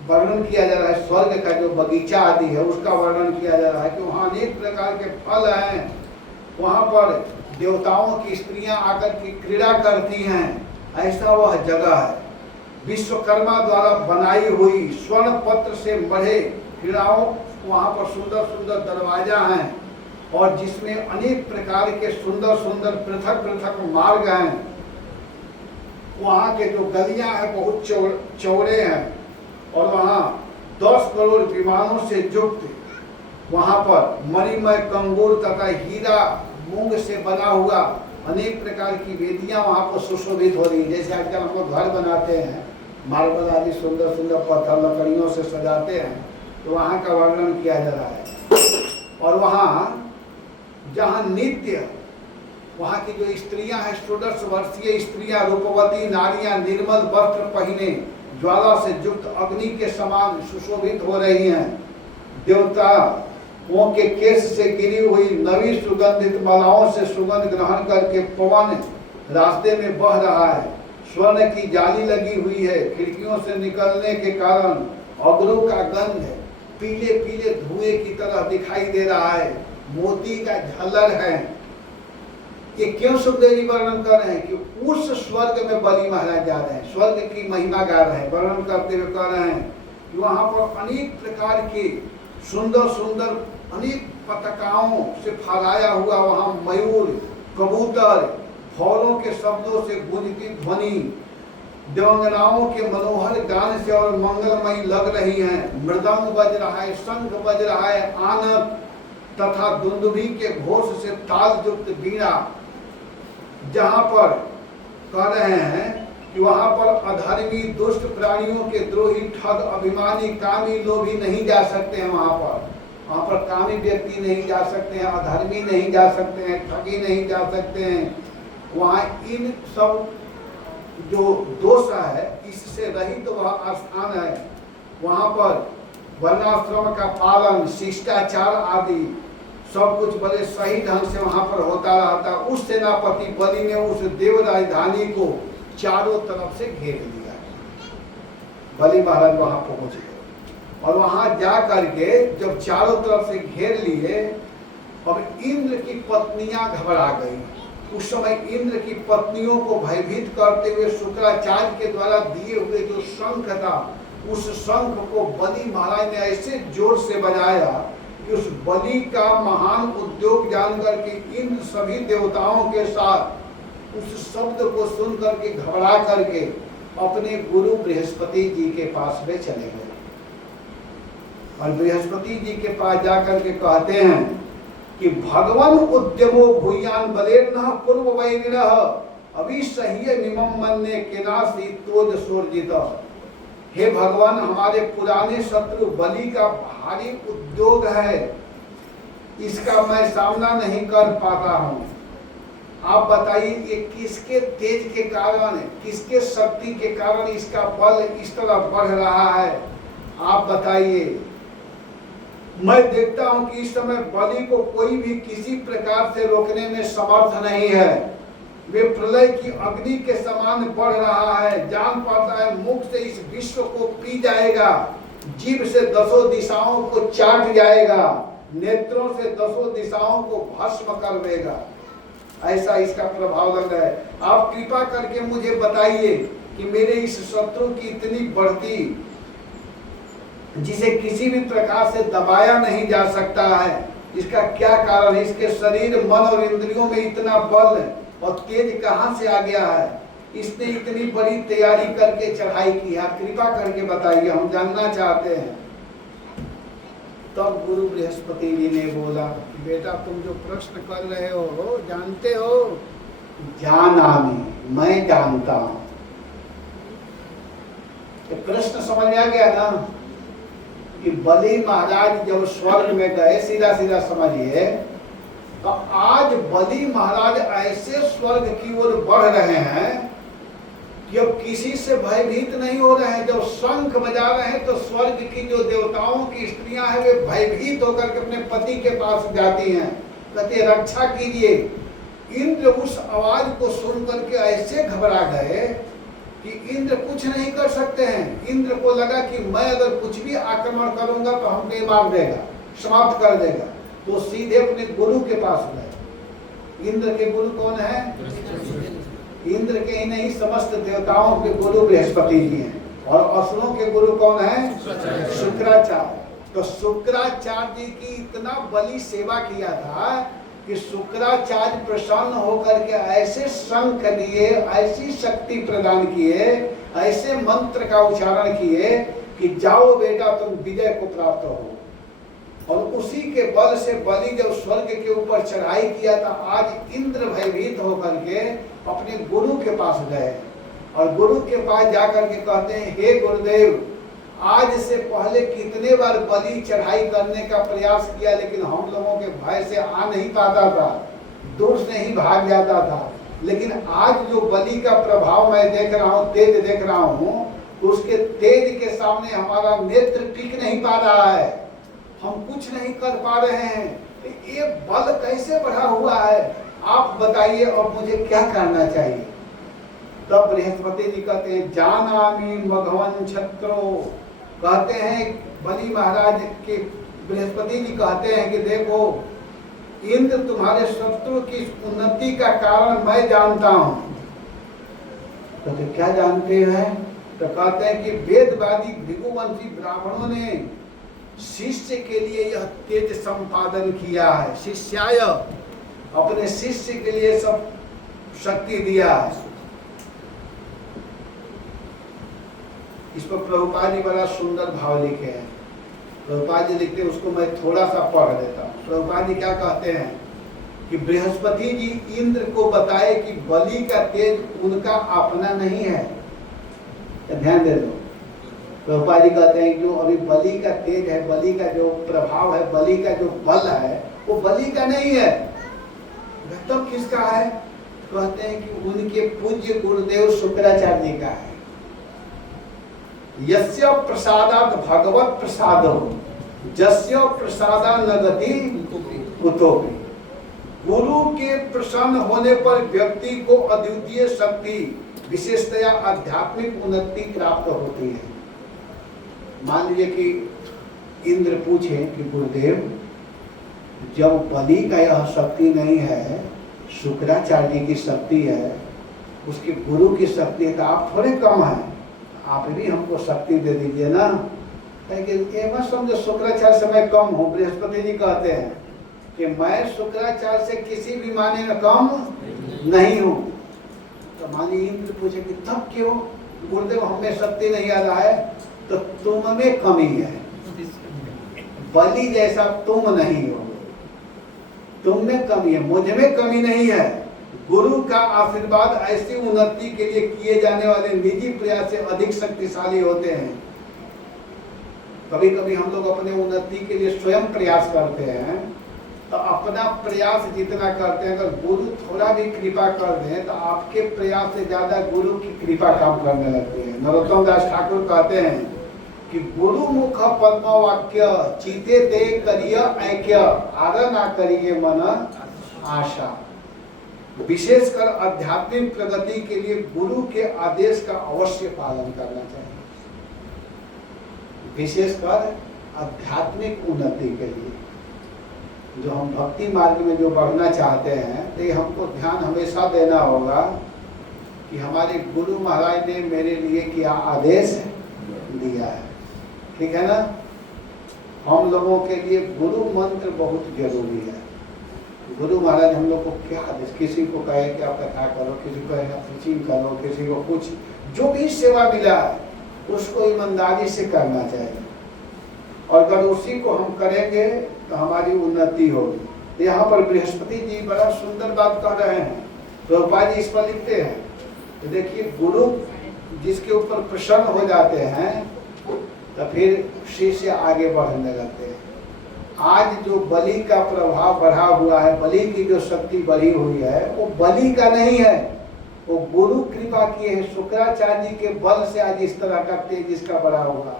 वर्णन किया जा रहा है। स्वर्ग का जो बगीचा आदि है उसका वर्णन किया जा रहा है कि वहाँ अनेक प्रकार के फल हैं। वहाँ पर देवताओं की स्त्रियां आकर के क्रीड़ा करती हैं, ऐसा वह जगह है। विश्वकर्मा द्वारा बनाई हुई स्वर्ण पत्र से मढ़े क्रीड़ाओं, वहाँ पर सुंदर सुंदर दरवाजा हैं और जिसमें अनेक प्रकार के सुंदर सुंदर पृथक पृथक मार्ग हैं। वहाँ के जो गलियां हैं बहुत चौड़े हैं और वहाँ 10 करोड़ विमानों से युक्त वहाँ पर मणिमय कंगूर तथा हीरा मूंग से बना हुआ अनेक प्रकार की वेदियाँ वहाँ पर सुशोभित हो रही। जैसे आजकल हम लोग घर बनाते हैं, मार्बल आदि सुंदर सुंदर पत्थर लकड़ियों से सजाते हैं, तो वहाँ का वर्णन किया जा रहा है। और वहाँ जहाँ नित्य वहाँ की जो स्त्रियाँ हैं, 16 वर्षीय स्त्रियाँ, रूपवती नारियाँ निर्मल वस्त्र पहने ज्वाला से युक्त अग्नि के समान सुशोभित हो रही हैं। देवताओं के केश से गिरी हुई नवी सुगंधित मालाओं से सुगंध ग्रहण करके पवन रास्ते में बह रहा है। स्वर्ण की जाली लगी हुई है, खिड़कियों से निकलने के कारण अगरू का गंध पीले पीले धुएं की तरह दिखाई दे रहा है। मोती का झलर है। ये क्यों सुखदेव जी वर्णन कर रहे हैं कि उस स्वर्ग में बलि महाराज जा रहे हैं, स्वर्ग की महिमा गा रहे हैं, वर्णन करते हुए कह रहे हैं कि वहाँ पर अनेक प्रकार के सुंदर सुंदर अनेक पताकाओं से फहराया हुआ वहाँ मयूर, कबूतर, फौलों के शब्दों से गूंजती ध्वनि देवंगनाओं के मनोहर गान से और मंगलमयी लग रही हैं। मृदंग बज रहा है, शंख बज रहा है, आनंद तथा दुंदुभी के घोष से ताल युक्त बीड़ा जहां पर कह रहे हैं कि वहां पर अधर्मी दुष्ट प्राणियों के द्रोही ठग अभिमानी कामी लोभी नहीं जा सकते हैं। वहां पर कामी व्यक्ति नहीं जा सकते हैं, अधर्मी नहीं जा सकते हैं, ठगी नहीं जा सकते हैं। वहां इन सब जो दोष है इससे रहित तो वह स्थान है। वहां पर वर्णाश्रम का पालन, शिष्टाचार आदि सब कुछ बड़े सही ढंग से वहां पर होता रहता। उस सेनापति बलि ने उस देव राजधानी को चारों तरफ से घेर लिया। बलि महाराज वहां पहुंच गए और वहां जा करके जब चारों तरफ से घेर लिए, अब इंद्र की पत्नियां घबरा गई। उस समय इंद्र की पत्नियों को भयभीत करते हुए शुक्राचार्य के द्वारा दिए हुए जो शंख था, उस शंख को बलि महाराज ने ऐसे जोर से बजाया कि उस बलि का महान उद्योग जान करके इंद्र सभी देवताओं के साथ उस शब्द को सुन करके घबरा करके अपने गुरु बृहस्पति जी के पास में चले गए। और बृहस्पति जी के पास जाकर के कहते हैं कि भगवान उद्यमो भूयान बलेर्नः पूर्व वैरिणः अभिसह्य निमम मन्ये केनासी तोज सोर्जित। हे भगवान, हमारे पुराने शत्रु बलि का भारी उद्योग है, इसका मैं सामना नहीं कर पाता हूँ। आप बताइए ये किसके तेज के कारण, किसके शक्ति के कारण इसका बल इस तरह बढ़ रहा है? आप बताइए। मैं देखता हूं कि इस समय बलि को कोई भी किसी प्रकार से रोकने में समर्थ नहीं है। वे प्रलय की अग्नि के समान बढ़ रहा है। जान पड़ता है मुख से इस विश्व को पी जाएगा, जीभ से दसों दिशाओं को चाट जाएगा, नेत्रों से दसों दिशाओं को भस्म कर देगा। ऐसा इसका प्रभाव लग रहा है। आप कृपा करके मुझे बताइए कि मेरे इस शत्रु की इतनी बढ़ती, जिसे किसी भी प्रकार से दबाया नहीं जा सकता है, इसका क्या कारण है? इसके शरीर, मन और इंद्रियों में इतना बल और तेज कहां से आ गया है? इसने इतनी बड़ी तैयारी करके चढ़ाई की है, कृपा करके बताइए, हम जानना चाहते हैं। तब गुरु बृहस्पति जी ने बोला, बेटा तुम जो प्रश्न कर रहे हो जानते हो? जानामि, मैं जानता हूं। प्रश्न समझ में आ गया ना कि बलि महाराज जब स्वर्ग में गए, सीधा सीधा समझिए, तो आज बलि महाराज ऐसे स्वर्ग की ओर बढ़ रहे हैं कि अब किसी से भयभीत नहीं हो रहे हैं। जब शंख बजा रहे हैं तो स्वर्ग की जो देवताओं की स्त्रियां हैं वे भयभीत होकर के अपने पति के पास जाती हैं, कहते हैं रक्षा कीजिए। इंद्र उस आवाज को सुन करके ऐसे घबरा गए कि इंद्र कुछ नहीं कर सकते हैं। इंद्र को लगा कि मैं अगर कुछ भी आक्रमण करूंगा तो हमको मार देगा, समाप्त कर देगा। तो सीधे अपने गुरु के पास गए। इंद्र के गुरु कौन है? इंद्र के ही नहीं, समस्त देवताओं के गुरु बृहस्पति जी हैं। और असुरों के गुरु कौन है? शुक्राचार्य। तो शुक्राचार्य जी की इतना बलि सेवा किया था कि शुक्राचार्य प्रसन्न होकर के ऐसे शंख लिए, ऐसी शक्ति प्रदान किए, ऐसे मंत्र का उच्चारण किए कि जाओ बेटा तुम विजय को प्राप्त हो। और उसी के बल से बलि जब स्वर्ग के ऊपर चढ़ाई किया था, आज इंद्र भयभीत होकर के अपने गुरु के पास गए और गुरु के पास जाकर के कहते हैं, हे गुरुदेव, आज से पहले कितने बार बलि चढ़ाई करने का प्रयास किया, लेकिन हम लोगों के भय से आ नहीं पाता था, दूर से ही भाग जाता था। लेकिन आज जो बलि का प्रभाव मैं देख रहा हूँ, तेज देख रहा हूँ, उसके तेज के सामने हमारा नेत्र टिक नहीं पा रहा है, हम कुछ नहीं कर पा रहे हैं। ये बल कैसे बढ़ा हुआ है? आप बताइए अब मुझे क्या करना चाहिए? तब बृहस्पति जी कहते हैं, जानामि मघवन छत्रो। कहते हैं बलि महाराज के बृहस्पति जी कहते हैं कि देखो इंद्र तुम्हारे शत्रु की उन्नति का कारण मैं जानता हूं। तो क्या जानते हैं? तो कहते हैं कि वेदवादी भृगुवंशी ब्राह्मणों ने शिष्य के लिए यह तेज संपादन किया है, शिष्याय, अपने शिष्य के लिए सब शक्ति दिया है। इस पर प्रभुपाद जी बड़ा सुंदर भाव लिखे हैं। प्रभुपाद जी लिखते हैं, उसको मैं थोड़ा सा पढ़ देता हूँ। प्रभुपाद जी क्या कहते हैं कि बृहस्पति जी इंद्र को बताए कि बलि का तेज उनका अपना नहीं है। तो ध्यान दे दो, प्रभुपाद जी कहते हैं कि अभी बलि का तेज है, बलि का जो प्रभाव है, बलि का जो बल है वो बलि का नहीं है, तो किसका है? कहते हैं कि उनके पूज्य गुरुदेव शुक्राचार्य जी का है। यस्य प्रसादात् भगवत प्रसादो जस्य प्रसादा न गति कुतोपि। गुरु के प्रसन्न होने पर व्यक्ति को अद्वितीय शक्ति विशेषतया आध्यात्मिक उन्नति प्राप्त होती है। मान लीजिए कि इंद्र पूछे कि गुरुदेव, जब बलि का यह शक्ति नहीं है, शुक्राचार्य जी की शक्ति है, उसके गुरु की शक्ति है, तो आप थोड़े कम हैं, आप भी हमको शक्ति दे दीजिए ना। लेकिन ये मत समझो शुक्राचार्य से मैं कम हूँ। बृहस्पति जी कहते हैं कि मैं शुक्राचार्य से किसी भी माने में कम नहीं हूँ। तो मानिए इंद्र पूछे कि तब क्यों गुरुदेव हमें शक्ति नहीं आ रहा है? तो तुम में कमी है, बलि जैसा तुम नहीं हो, तुम में कमी है, मुझ में कमी नहीं है। गुरु का आशीर्वाद ऐसी उन्नति के लिए किए जाने वाले निजी प्रयास से अधिक शक्तिशाली होते हैं। कभी कभी हम लोग अपने उन्नति के लिए स्वयं प्रयास करते हैं, तो अपना प्रयास जितना करते हैं, अगर गुरु थोड़ा भी कृपा कर दें तो आपके प्रयास से ज्यादा गुरु की कृपा काम करने लगती है। नरोत्तम दास ठाकुर कहते हैं कि गुरु मुख पद्म वाक्य चीते ते करिय ऐक्य आदर ना करिए मन आशा। विशेषकर आध्यात्मिक प्रगति के लिए गुरु के आदेश का अवश्य पालन करना चाहिए। विशेषकर आध्यात्मिक उन्नति के लिए, जो हम भक्ति मार्ग में जो बढ़ना चाहते हैं, तो हमको ध्यान हमेशा देना होगा कि हमारे गुरु महाराज ने मेरे लिए क्या आदेश दिया है। ठीक है ना? हम लोगों के लिए गुरु मंत्र बहुत जरूरी है। गुरु महाराज हम लोग को क्या आदेश, किसी को कहे कि आप कथा करो, किसी को कहे प्रीचिंग करो, किसी को कुछ जो भी सेवा मिला है उसको ईमानदारी से करना चाहिए, और अगर उसी को हम करेंगे तो हमारी उन्नति होगी। यहाँ पर बृहस्पति जी बड़ा सुंदर बात कह रहे हैं। प्रभुपाद जी इस पर लिखते हैं, तो देखिए गुरु जिसके ऊपर प्रसन्न हो जाते हैं तो फिर शिष्य आगे बढ़ने लगते हैं। आज जो बलि का प्रभाव बढ़ा हुआ है, बलि की जो शक्ति बढ़ी हुई है, वो बलि का नहीं है, वो गुरु कृपा किए है। शुक्राचार्य जी के बल से आज इस तरह का तेज इसका बढ़ा हुआ।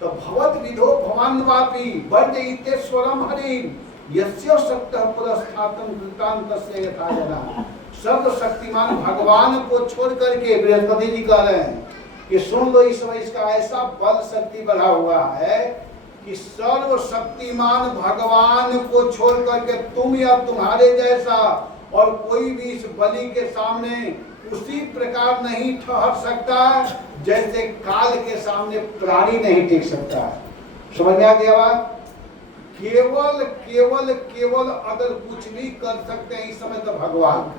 तो भवत विधो भवान्वापी वर्जयिते स्वरम हरिम यस्य शक्तः पुरस्थातम कृतान्तस्य यथा जना। सर्व शक्तिमान भगवान को छोड़ करके बृहस्पति जी कह रहे हैं कि सुन लो, इस समय इसका ऐसा बल शक्ति बढ़ा हुआ है कि सर्व शक्तिमान भगवान को छोड़ करके तुम या तुम्हारे जैसा और कोई भी इस बलि के सामने उसी प्रकार नहीं ठहर सकता जैसे काल के सामने प्राणी नहीं टिक सकता। समझ में आ गया बात? केवल केवल केवल अगर कुछ भी कर सकते हैं इस समय तो भगवान,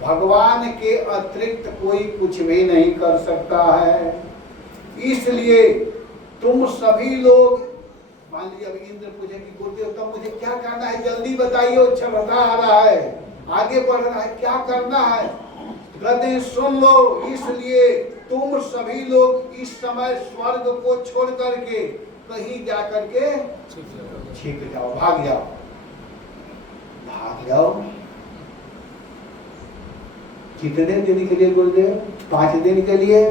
भगवान के अतिरिक्त कोई कुछ भी नहीं कर सकता है। इसलिए तुम सभी लोग, मान लीजिए अब इंद्र पूछे कि गुरुदेव तब मुझे क्या करना है, जल्दी बताइए, छठा आ रहा है, आगे बढ़ रहा है, क्या करना है? कहते हैं सुन लो, इसलिए तुम सभी लोग इस समय स्वर्ग को छोड़ करके कहीं जा करके छिप जाओ, भाग जाओ, भाग जाओ। कितने दिन के लिए गुरुदेव? 5 दिन के लिए,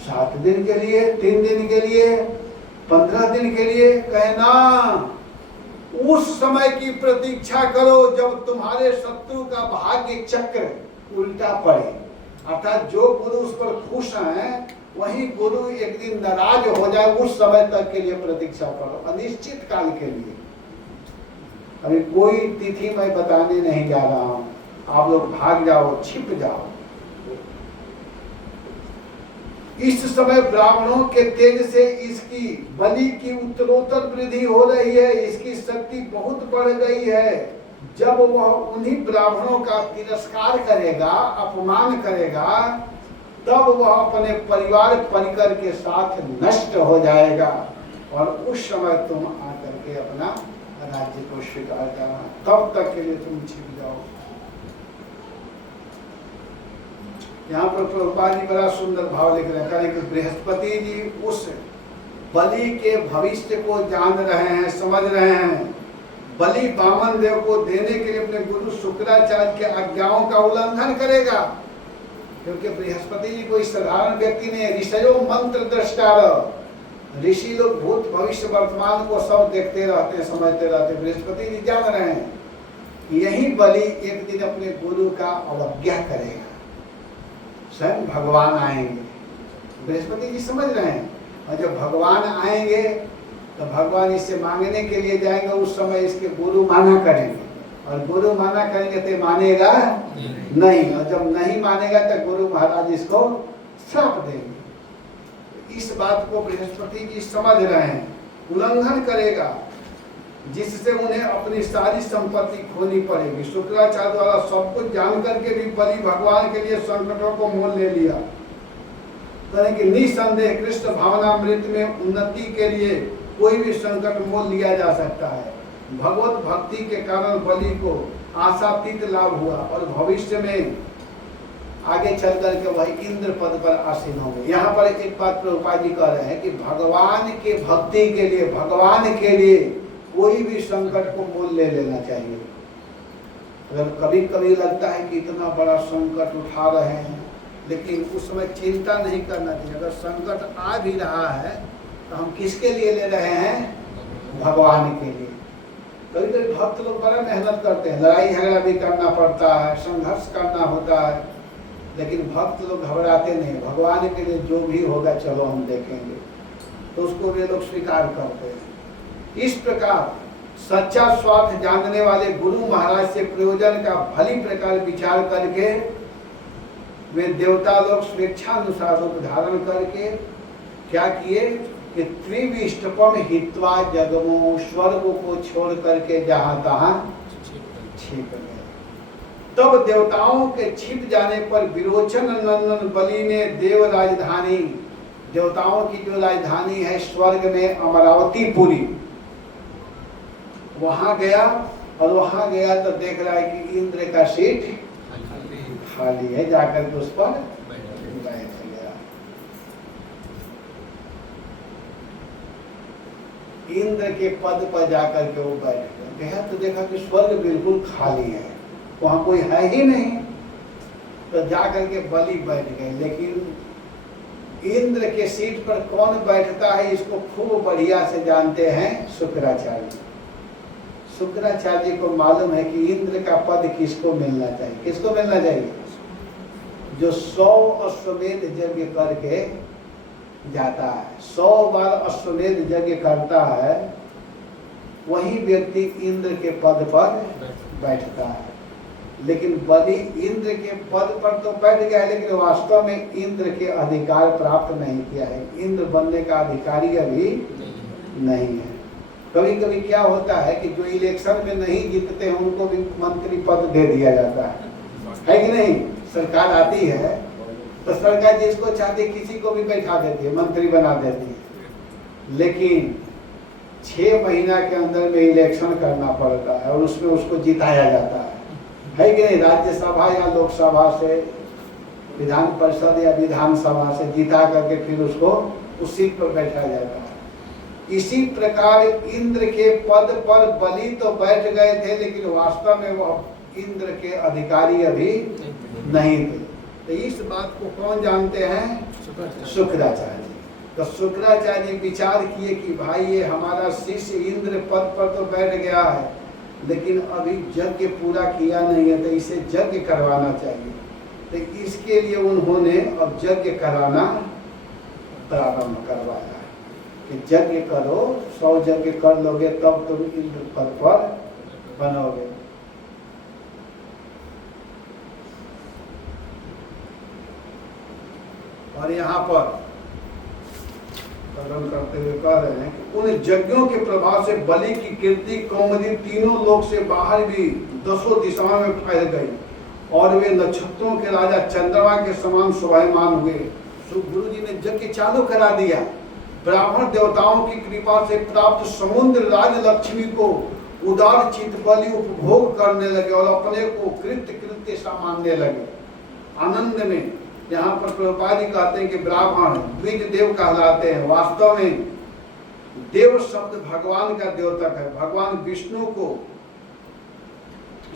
7 दिन के लिए, 3 दिन के लिए, 15 दिन के लिए? कहना उस समय की प्रतीक्षा करो जब तुम्हारे शत्रु का भाग्य चक्र उल्टा पड़े। अर्थात जो गुरु उस पर खुश हैं वही गुरु एक दिन नाराज हो जाए, उस समय तक के लिए प्रतीक्षा करो, अनिश्चित काल के लिए। अभी कोई तिथि मैं बताने नहीं जा रहा हूं, आप लोग भाग जाओ, छिप जाओ। इस समय ब्राह्मणों के तेज से इसकी बलि की उत्तरोत्तर वृद्धि हो रही है, इसकी शक्ति बहुत बढ़ गई है। जब वह उन्हीं ब्राह्मणों का तिरस्कार करेगा, अपमान करेगा, तब वह अपने परिवार परिकर के साथ नष्ट हो जाएगा, और उस समय तुम आकर के अपना राज्य को स्वीकार करना। तब तक के लिए तुम छिप जाओ, यहाँ पर प्रभुपाद जी बड़ा सुंदर भाव लिख रहे हैं कि बृहस्पति जी उस बलि के भविष्य को जान रहे हैं, समझ रहे हैं। बलि वामन देव को देने के लिए अपने गुरु शुक्राचार्य के आज्ञाओं का उल्लंघन करेगा, क्योंकि बृहस्पति जी कोई साधारण व्यक्ति नहीं है। ऋषयो मंत्र दृष्टार, ऋषि लोग भूत भविष्य वर्तमान को सब देखते रहते हैं, समझते रहते हैं। बृहस्पति जी जान रहे हैं यही बलि एक दिन अपने गुरु का अवज्ञा करेगा, स्वयं भगवान आएंगे। बृहस्पति जी समझ रहे हैं, और जब भगवान आएंगे तो भगवान इससे मांगने के लिए जाएंगे, उस समय इसके गुरु माना करेंगे, और गुरु माना करेंगे तो मानेगा नहीं, और जब नहीं मानेगा तो गुरु महाराज इसको श्राप देंगे। इस बात को बृहस्पति जी समझ रहे हैं, उल्लंघन करेगा, जिससे उन्हें अपनी सारी संपत्ति खोनी पड़ेगी। शुक्राचार्य द्वारा सब कुछ जान करके भी बलि भगवान के लिए संकटों को मोल ले लिया। कहें कि निसंदेह कृष्ण भावनामृत में उन्नति के लिए कोई भी संकट मोल लिया जा सकता है। भगवत भक्ति के कारण बलि को आशातीत लाभ हुआ, और भविष्य में आगे चल करके वह इंद्र पद पर आसीन होंगे। यहाँ पर एक बात प्रभुपाद जी कह रहे हैं कि भगवान के भक्ति के लिए, भगवान के लिए कोई भी संकट को मोल ले लेना चाहिए। अगर कभी कभी लगता है कि इतना बड़ा संकट उठा रहे हैं, लेकिन उस समय चिंता नहीं करना चाहिए। अगर संकट आ भी रहा है तो हम किसके लिए ले रहे हैं? भगवान के लिए। कभी कभी भक्त लोग बड़ा मेहनत करते हैं, लड़ाई झगड़ा भी करना पड़ता है, संघर्ष करना होता है, लेकिन भक्त लोग घबराते नहीं। भगवान के लिए जो भी होगा चलो हम देखेंगे, तो उसको वे लोग स्वीकार करते हैं। इस प्रकार सच्चा स्वार्थ जानने वाले गुरु महाराज से प्रयोजन का भली प्रकार विचार करके वे देवता लोग स्वेच्छानुसार रूप धारण करके क्या किए कि त्रिविष्टपम हित्वा जगमो, स्वर्ग को छोड़ करके जहां तहां छिप गए। तब देवताओं के छिप जाने पर विरोचन नंदन बलि ने देव राजधानी, देवताओं की जो राजधानी है स्वर्ग में अमरावतीपुरी, वहां गया। और वहां गया तो देख रहा है कि इंद्र का सीट खाली है, जाकर के उस पर बैठ गया। इंद्र के पद पर जाकर के वो बैठ गया। तो देखा कि स्वर्ग बिल्कुल खाली है, वहां कोई है ही नहीं। तो जाकर के बलि बैठ गए। लेकिन इंद्र के सीट पर कौन बैठता है इसको खूब बढ़िया से जानते हैं शुक्राचार्य। शुक्राचार्य जी को मालूम है कि इंद्र का पद किसको मिलना चाहिए। किसको मिलना चाहिए? जो 100 अश्वमेध यज्ञ करके जाता है, 100 बार अश्वमेध यज्ञ करता है, वही व्यक्ति इंद्र के पद पर बैठता है। लेकिन बलि इंद्र के पद पर तो बैठ गया है, लेकिन वास्तव में इंद्र के अधिकार प्राप्त नहीं किया है। इंद्र बनने का अधिकारी अभी नहीं है। कभी कभी क्या होता है कि जो इलेक्शन में नहीं जीतते हैं उनको भी मंत्री पद दे दिया जाता है कि नहीं? सरकार आती है तो सरकार जिसको चाहती किसी को भी बैठा देती है, मंत्री बना देती है। लेकिन 6 महीना के अंदर में इलेक्शन करना पड़ता है और उसमें उसको जिताया जाता है कि नहीं? राज्यसभा या लोकसभा से, विधान परिषद या विधानसभा से जिता करके फिर उसको उस सीट पर बैठाया जाता है। इसी प्रकार इंद्र के पद पर बलि तो बैठ गए थे, लेकिन वास्तव में वह इंद्र के अधिकारी अभी नहीं थे। तो इस बात को कौन जानते हैं? शुक्राचार्य। तो शुक्राचार्य जी विचार किए कि भाई ये हमारा शिष्य इंद्र पद पर तो बैठ गया है, लेकिन अभी यज्ञ पूरा किया नहीं है, तो इसे यज्ञ करवाना चाहिए। तो इसके लिए उन्होंने अब यज्ञ कराना प्रारंभ करवाया कि यज्ञ करो, 100 यज्ञ कर लोगे तब तुम इंद्र पद पर बनोगे। और यहाँ पर कदम करते हुए कह रहे हैं कि उन यज्ञों के प्रभाव से बलि की कीर्ति कौमुदी तीनों लोक से बाहर भी 10 दिशाओं में फैल गई, और वे नक्षत्रों के राजा चंद्रमा के समान शोभायमान हुए। तो गुरु जी ने यज्ञ चालू करा दिया। ब्राह्मण देवताओं की कृपा से प्राप्त समुद्र राज लक्ष्मी को उदार चित्त बलि उपभोग करने लगे और अपने को कृत्य सा मानने लगे। आनंद में यहाँ पर प्रभुपाद जी कहते हैं कि ब्राह्मण द्विज देव कहलाते हैं। वास्तव में देव शब्द भगवान का द्योतक है। भगवान विष्णु को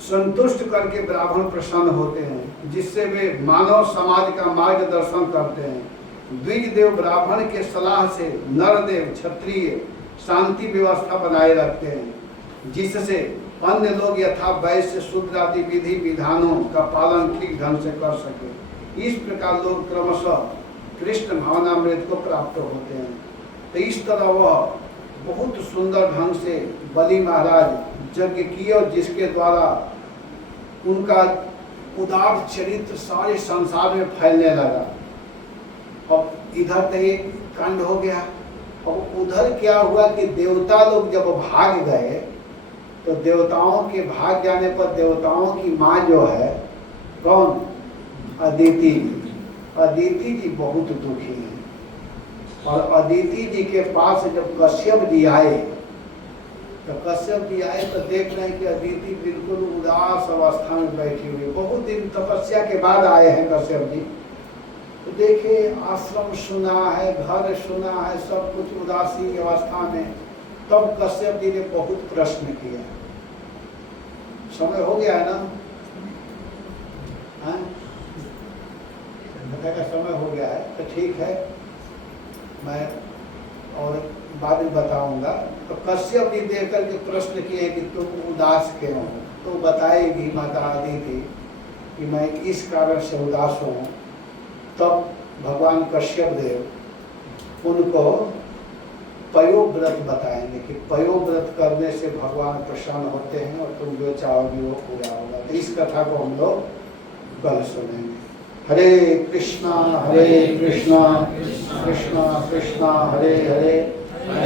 संतुष्ट करके ब्राह्मण प्रसन्न होते हैं, जिससे वे मानव समाज का मार्गदर्शन करते हैं। द्विज देव ब्राह्मण के सलाह से नरदेव क्षत्रिय शांति व्यवस्था बनाए रखते हैं, जिससे अन्य लोग यथा वैश्य शूद्र आदि विधि विधानों का पालन ठीक ढंग से कर सके। इस प्रकार लोग क्रमशः कृष्ण भावनामृत को प्राप्त होते हैं। तो इस तरह वह बहुत सुंदर ढंग से बलि महाराज यज्ञ किए, और जिसके द्वारा उनका उदार चरित्र सारे संसार में फैलने लगा। अब इधर तो एक कांड हो गया, अब उधर क्या हुआ कि देवता लोग जब भाग गए, तो देवताओं के भाग जाने पर देवताओं की माँ जो है, कौन? अदिति। अदिति जी बहुत दुखी हैं, और अदिति जी के पास जब कश्यप जी आए, तो कश्यप जी आए तो देख रहे हैं कि अदिति बिल्कुल उदास अवस्था में बैठी हुई। बहुत दिन तपस्या के बाद आए हैं कश्यप जी, तो देखे आश्रम सुना है, घर सुना है, सब कुछ उदासी अवस्था में। तब कश्यप जी ने बहुत प्रश्न किया। समय हो गया है ना? बताएगा समय हो गया है तो ठीक है, मैं और बाद में बताऊंगा। तो कश्यप जी देख करके प्रश्न किए कि तुम उदास क्यों हो? तो बताएगी माता अदिति कि मैं इस कारण से उदास हूँ। तब भगवान कश्यप देव उनको पयोव्रत बताएंगे कि पयोव्रत करने से भगवान प्रसन्न होते हैं, और तुम जो चाहोगे वो पूरा होगा। तो इस कथा को हम लोग कल सुनेंगे। हरे कृष्णा कृष्णा कृष्णा कृष्णा हरे हरे,